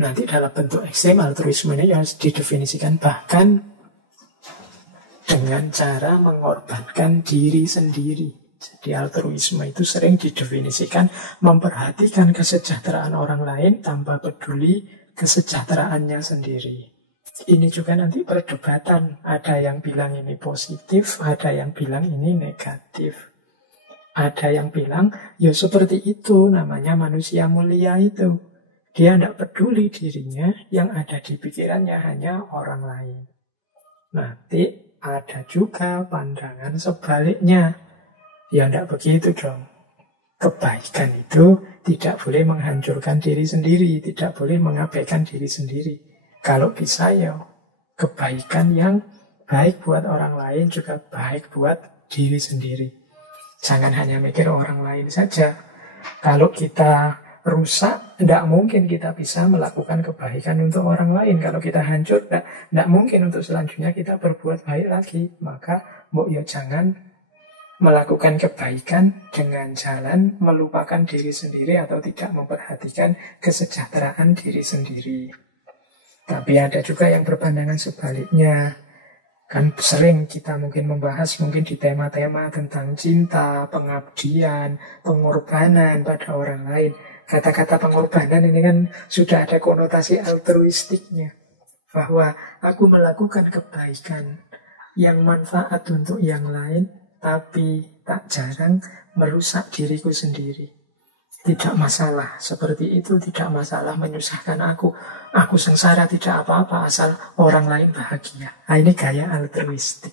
Nanti dalam bentuk ekstrem altruisme ini harus didefinisikan bahkan dengan cara mengorbankan diri sendiri. Jadi altruisme itu sering didefinisikan memperhatikan kesejahteraan orang lain tanpa peduli kesejahteraannya sendiri. Ini juga nanti perdebatan. Ada yang bilang ini positif, ada yang bilang ini negatif. Ada yang bilang, ya seperti itu namanya manusia mulia itu. Dia tidak peduli dirinya, yang ada di pikirannya hanya orang lain. Nanti ada juga pandangan sebaliknya. Ya tidak begitu dong. Kebaikan itu tidak boleh menghancurkan diri sendiri, tidak boleh mengabaikan diri sendiri. Kalau bisa ya kebaikan yang baik buat orang lain juga baik buat diri sendiri. Jangan hanya mikir orang lain saja. Kalau kita rusak, tidak mungkin kita bisa melakukan kebaikan untuk orang lain. Kalau kita hancur, tidak mungkin untuk selanjutnya kita berbuat baik lagi. Maka ya jangan melakukan kebaikan dengan jalan melupakan diri sendiri atau tidak memperhatikan kesejahteraan diri sendiri. Tapi ada juga yang berpandangan sebaliknya. Kan sering kita mungkin membahas mungkin di tema-tema tentang cinta, pengabdian, pengorbanan pada orang lain. Kata-kata pengorbanan ini kan sudah ada konotasi altruistiknya. Bahwa aku melakukan kebaikan yang manfaat untuk yang lain, tapi tak jarang merusak diriku sendiri. Tidak masalah, seperti itu tidak masalah menyusahkan aku. Aku sengsara tidak apa-apa asal orang lain bahagia. Nah, ini gaya altruistik.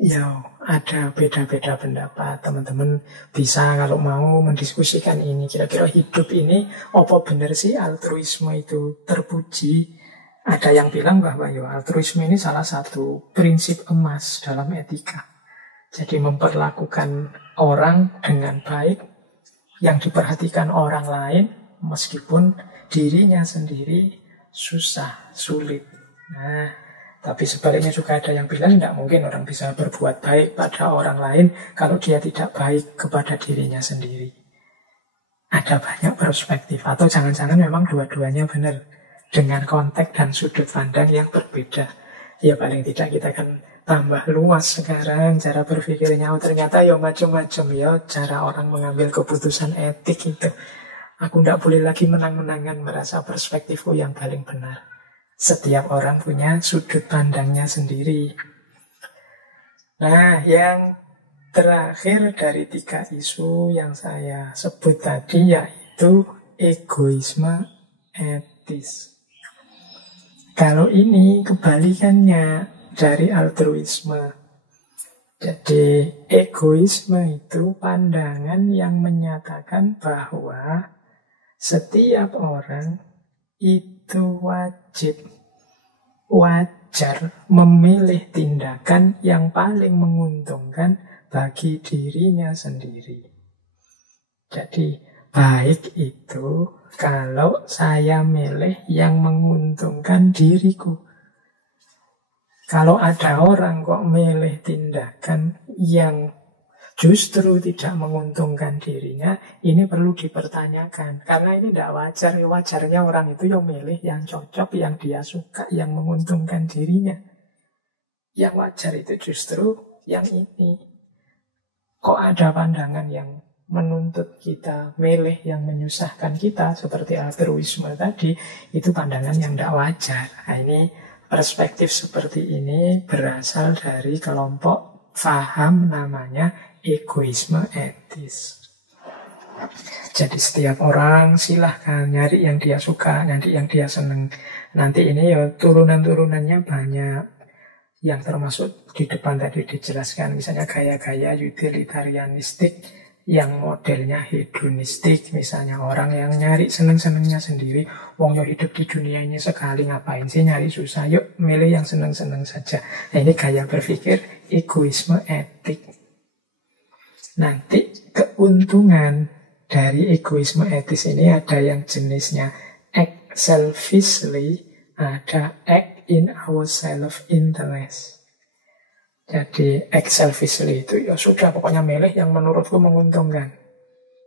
Ya, ada beda-beda pendapat. Teman-teman bisa kalau mau mendiskusikan ini. Kira-kira hidup ini, apa benar sih altruisme itu terpuji? Ada yang bilang bahwa ya, altruisme ini salah satu prinsip emas dalam etika. Jadi memperlakukan orang dengan baik, yang diperhatikan orang lain meskipun dirinya sendiri susah, sulit. Nah, tapi sebaliknya juga ada yang bilang tidak mungkin orang bisa berbuat baik pada orang lain kalau dia tidak baik kepada dirinya sendiri. Ada banyak perspektif, atau jangan-jangan memang dua-duanya benar dengan konteks dan sudut pandang yang berbeda. Ya paling tidak kita kan tambah luas sekarang cara berpikirnya. Oh, ternyata ya macam-macam ya cara orang mengambil keputusan etik itu. Aku tidak boleh lagi menang-menangan merasa perspektifku yang paling benar. Setiap orang punya sudut pandangnya sendiri. Nah, yang terakhir dari 3 isu yang saya sebut tadi yaitu egoisme etis. Kalau ini kebalikannya dari altruisme. Jadi egoisme itu pandangan yang menyatakan bahwa setiap orang itu wajar memilih tindakan yang paling menguntungkan bagi dirinya sendiri. Jadi baik itu kalau saya milih yang menguntungkan diriku. Kalau ada orang kok milih tindakan yang justru tidak menguntungkan dirinya, ini perlu dipertanyakan. Karena ini tidak wajar. Wajarnya orang itu yang milih yang cocok, yang dia suka, yang menguntungkan dirinya. Yang wajar itu justru yang ini. Kok ada pandangan yang menuntut kita milih yang menyusahkan kita, seperti altruisme tadi, itu pandangan yang tidak wajar. Nah, ini perspektif seperti ini berasal dari kelompok faham namanya egoisme etis. Jadi setiap orang silahkan nyari yang dia suka, nyari yang dia seneng. Nanti ini ya turunan-turunannya banyak. Yang termasuk di depan tadi dijelaskan, misalnya gaya-gaya utilitarianistik yang modelnya hedonistik, misalnya orang yang nyari seneng-senengnya sendiri. Wong yo hidup di dunia ini sekali, ngapain sih nyari susah, yuk milih yang seneng-seneng saja. Nah, ini gaya berpikir egoisme etik. Nanti keuntungan dari egoisme etis ini ada yang jenisnya act selfishly, ada act in our self-interest. Jadi act selfishly itu ya sudah, pokoknya milih yang menurutku menguntungkan.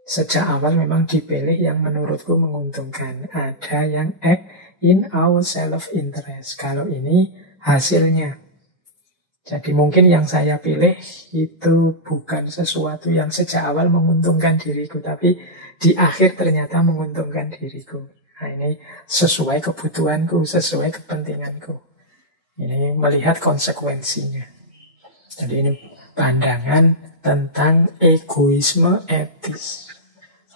Sejak awal memang dipilih yang menurutku menguntungkan. Ada yang act in our self-interest. Kalau ini hasilnya. Jadi mungkin yang saya pilih itu bukan sesuatu yang sejak awal menguntungkan diriku, tapi di akhir ternyata menguntungkan diriku. Nah, ini sesuai kebutuhanku, sesuai kepentinganku. Ini melihat konsekuensinya. Jadi ini pandangan tentang egoisme etis,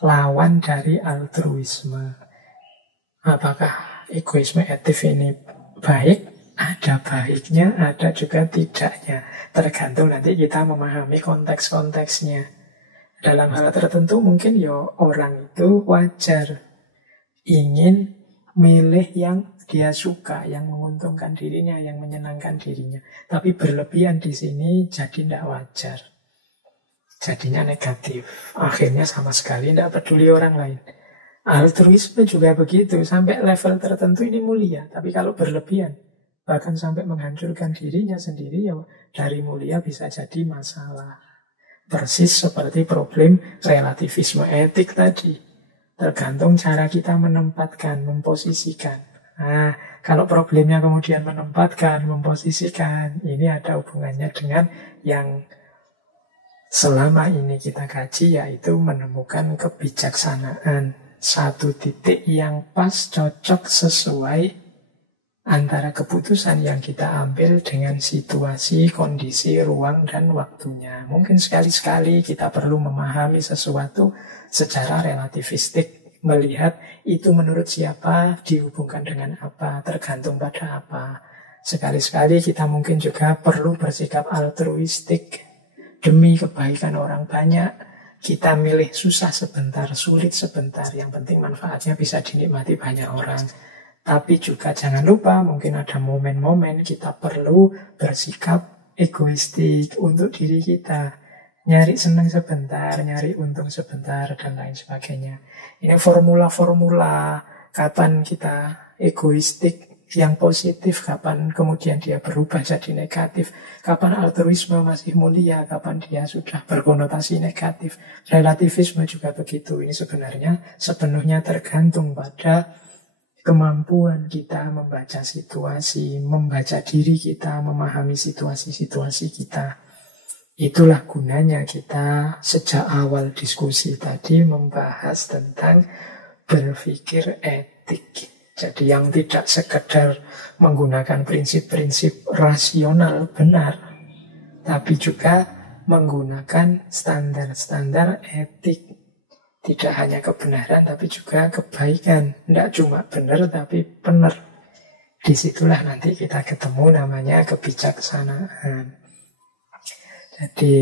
lawan dari altruisme. Apakah egoisme etis ini baik? Ada baiknya, ada juga tidaknya. Tergantung nanti kita memahami konteks-konteksnya. Dalam hal tertentu mungkin ya orang itu wajar ingin milih yang dia suka, yang menguntungkan dirinya, yang menyenangkan dirinya. Tapi berlebihan di sini jadi tidak wajar. Jadinya negatif. Akhirnya sama sekali tidak peduli orang lain. Altruisme juga begitu. Sampai level tertentu ini mulia. Tapi kalau berlebihan, bahkan sampai menghancurkan dirinya sendiri, ya dari mulia bisa jadi masalah. Persis seperti problem relativisme etik tadi. Tergantung cara kita menempatkan, memposisikan. Nah, kalau problemnya kemudian menempatkan, memposisikan, ini ada hubungannya dengan yang selama ini kita kaji, yaitu menemukan kebijaksanaan. Satu titik yang pas, cocok, sesuai antara keputusan yang kita ambil dengan situasi, kondisi, ruang, dan waktunya. Mungkin sekali-sekali kita perlu memahami sesuatu secara relativistik. Melihat itu menurut siapa, dihubungkan dengan apa, tergantung pada apa. Sekali-sekali kita mungkin juga perlu bersikap altruistik. Demi kebaikan orang banyak, kita milih susah sebentar, sulit sebentar. Yang penting manfaatnya bisa dinikmati banyak orang. Tapi juga jangan lupa, mungkin ada momen-momen kita perlu bersikap egoistik untuk diri kita. Nyari senang sebentar, nyari untung sebentar, dan lain sebagainya. Ini formula-formula kapan kita egoistik yang positif, kapan kemudian dia berubah jadi negatif, kapan altruisme masih mulia, kapan dia sudah berkonotasi negatif. Relativisme juga begitu. Ini sebenarnya sepenuhnya tergantung pada kemampuan kita membaca situasi, membaca diri kita, memahami situasi-situasi kita. Itulah gunanya kita sejak awal diskusi tadi membahas tentang berpikir etik. Jadi yang tidak sekedar menggunakan prinsip-prinsip rasional benar, tapi juga menggunakan standar-standar etik. Tidak hanya kebenaran tapi juga kebaikan. Tidak cuma benar tapi benar. Disitulah nanti kita ketemu namanya kebijaksanaan. Jadi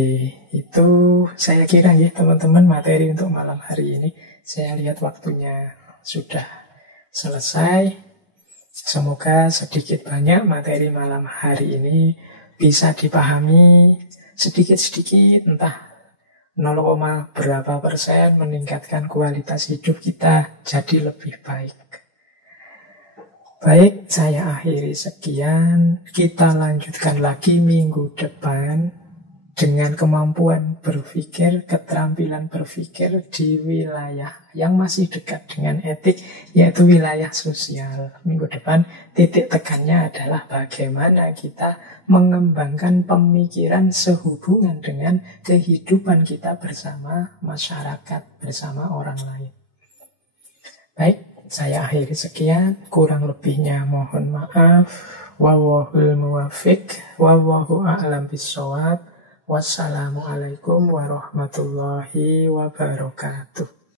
itu saya kira ya teman-teman materi untuk malam hari ini. Saya lihat waktunya sudah selesai. Semoga sedikit banyak materi malam hari ini bisa dipahami sedikit-sedikit, entah 0, berapa persen meningkatkan kualitas hidup kita jadi lebih baik. Baik, saya akhiri sekian. Kita lanjutkan lagi minggu depan dengan kemampuan berpikir, keterampilan berpikir di wilayah yang masih dekat dengan etik, yaitu wilayah sosial. Minggu depan titik tekannya adalah bagaimana kita mengembangkan pemikiran sehubungan dengan kehidupan kita bersama masyarakat, bersama orang lain. Baik, saya akhiri sekian. Kurang lebihnya mohon maaf. Wallahul muwaffiq, wallahu a'lam bishawab. Wassalamualaikum warahmatullahi wabarakatuh.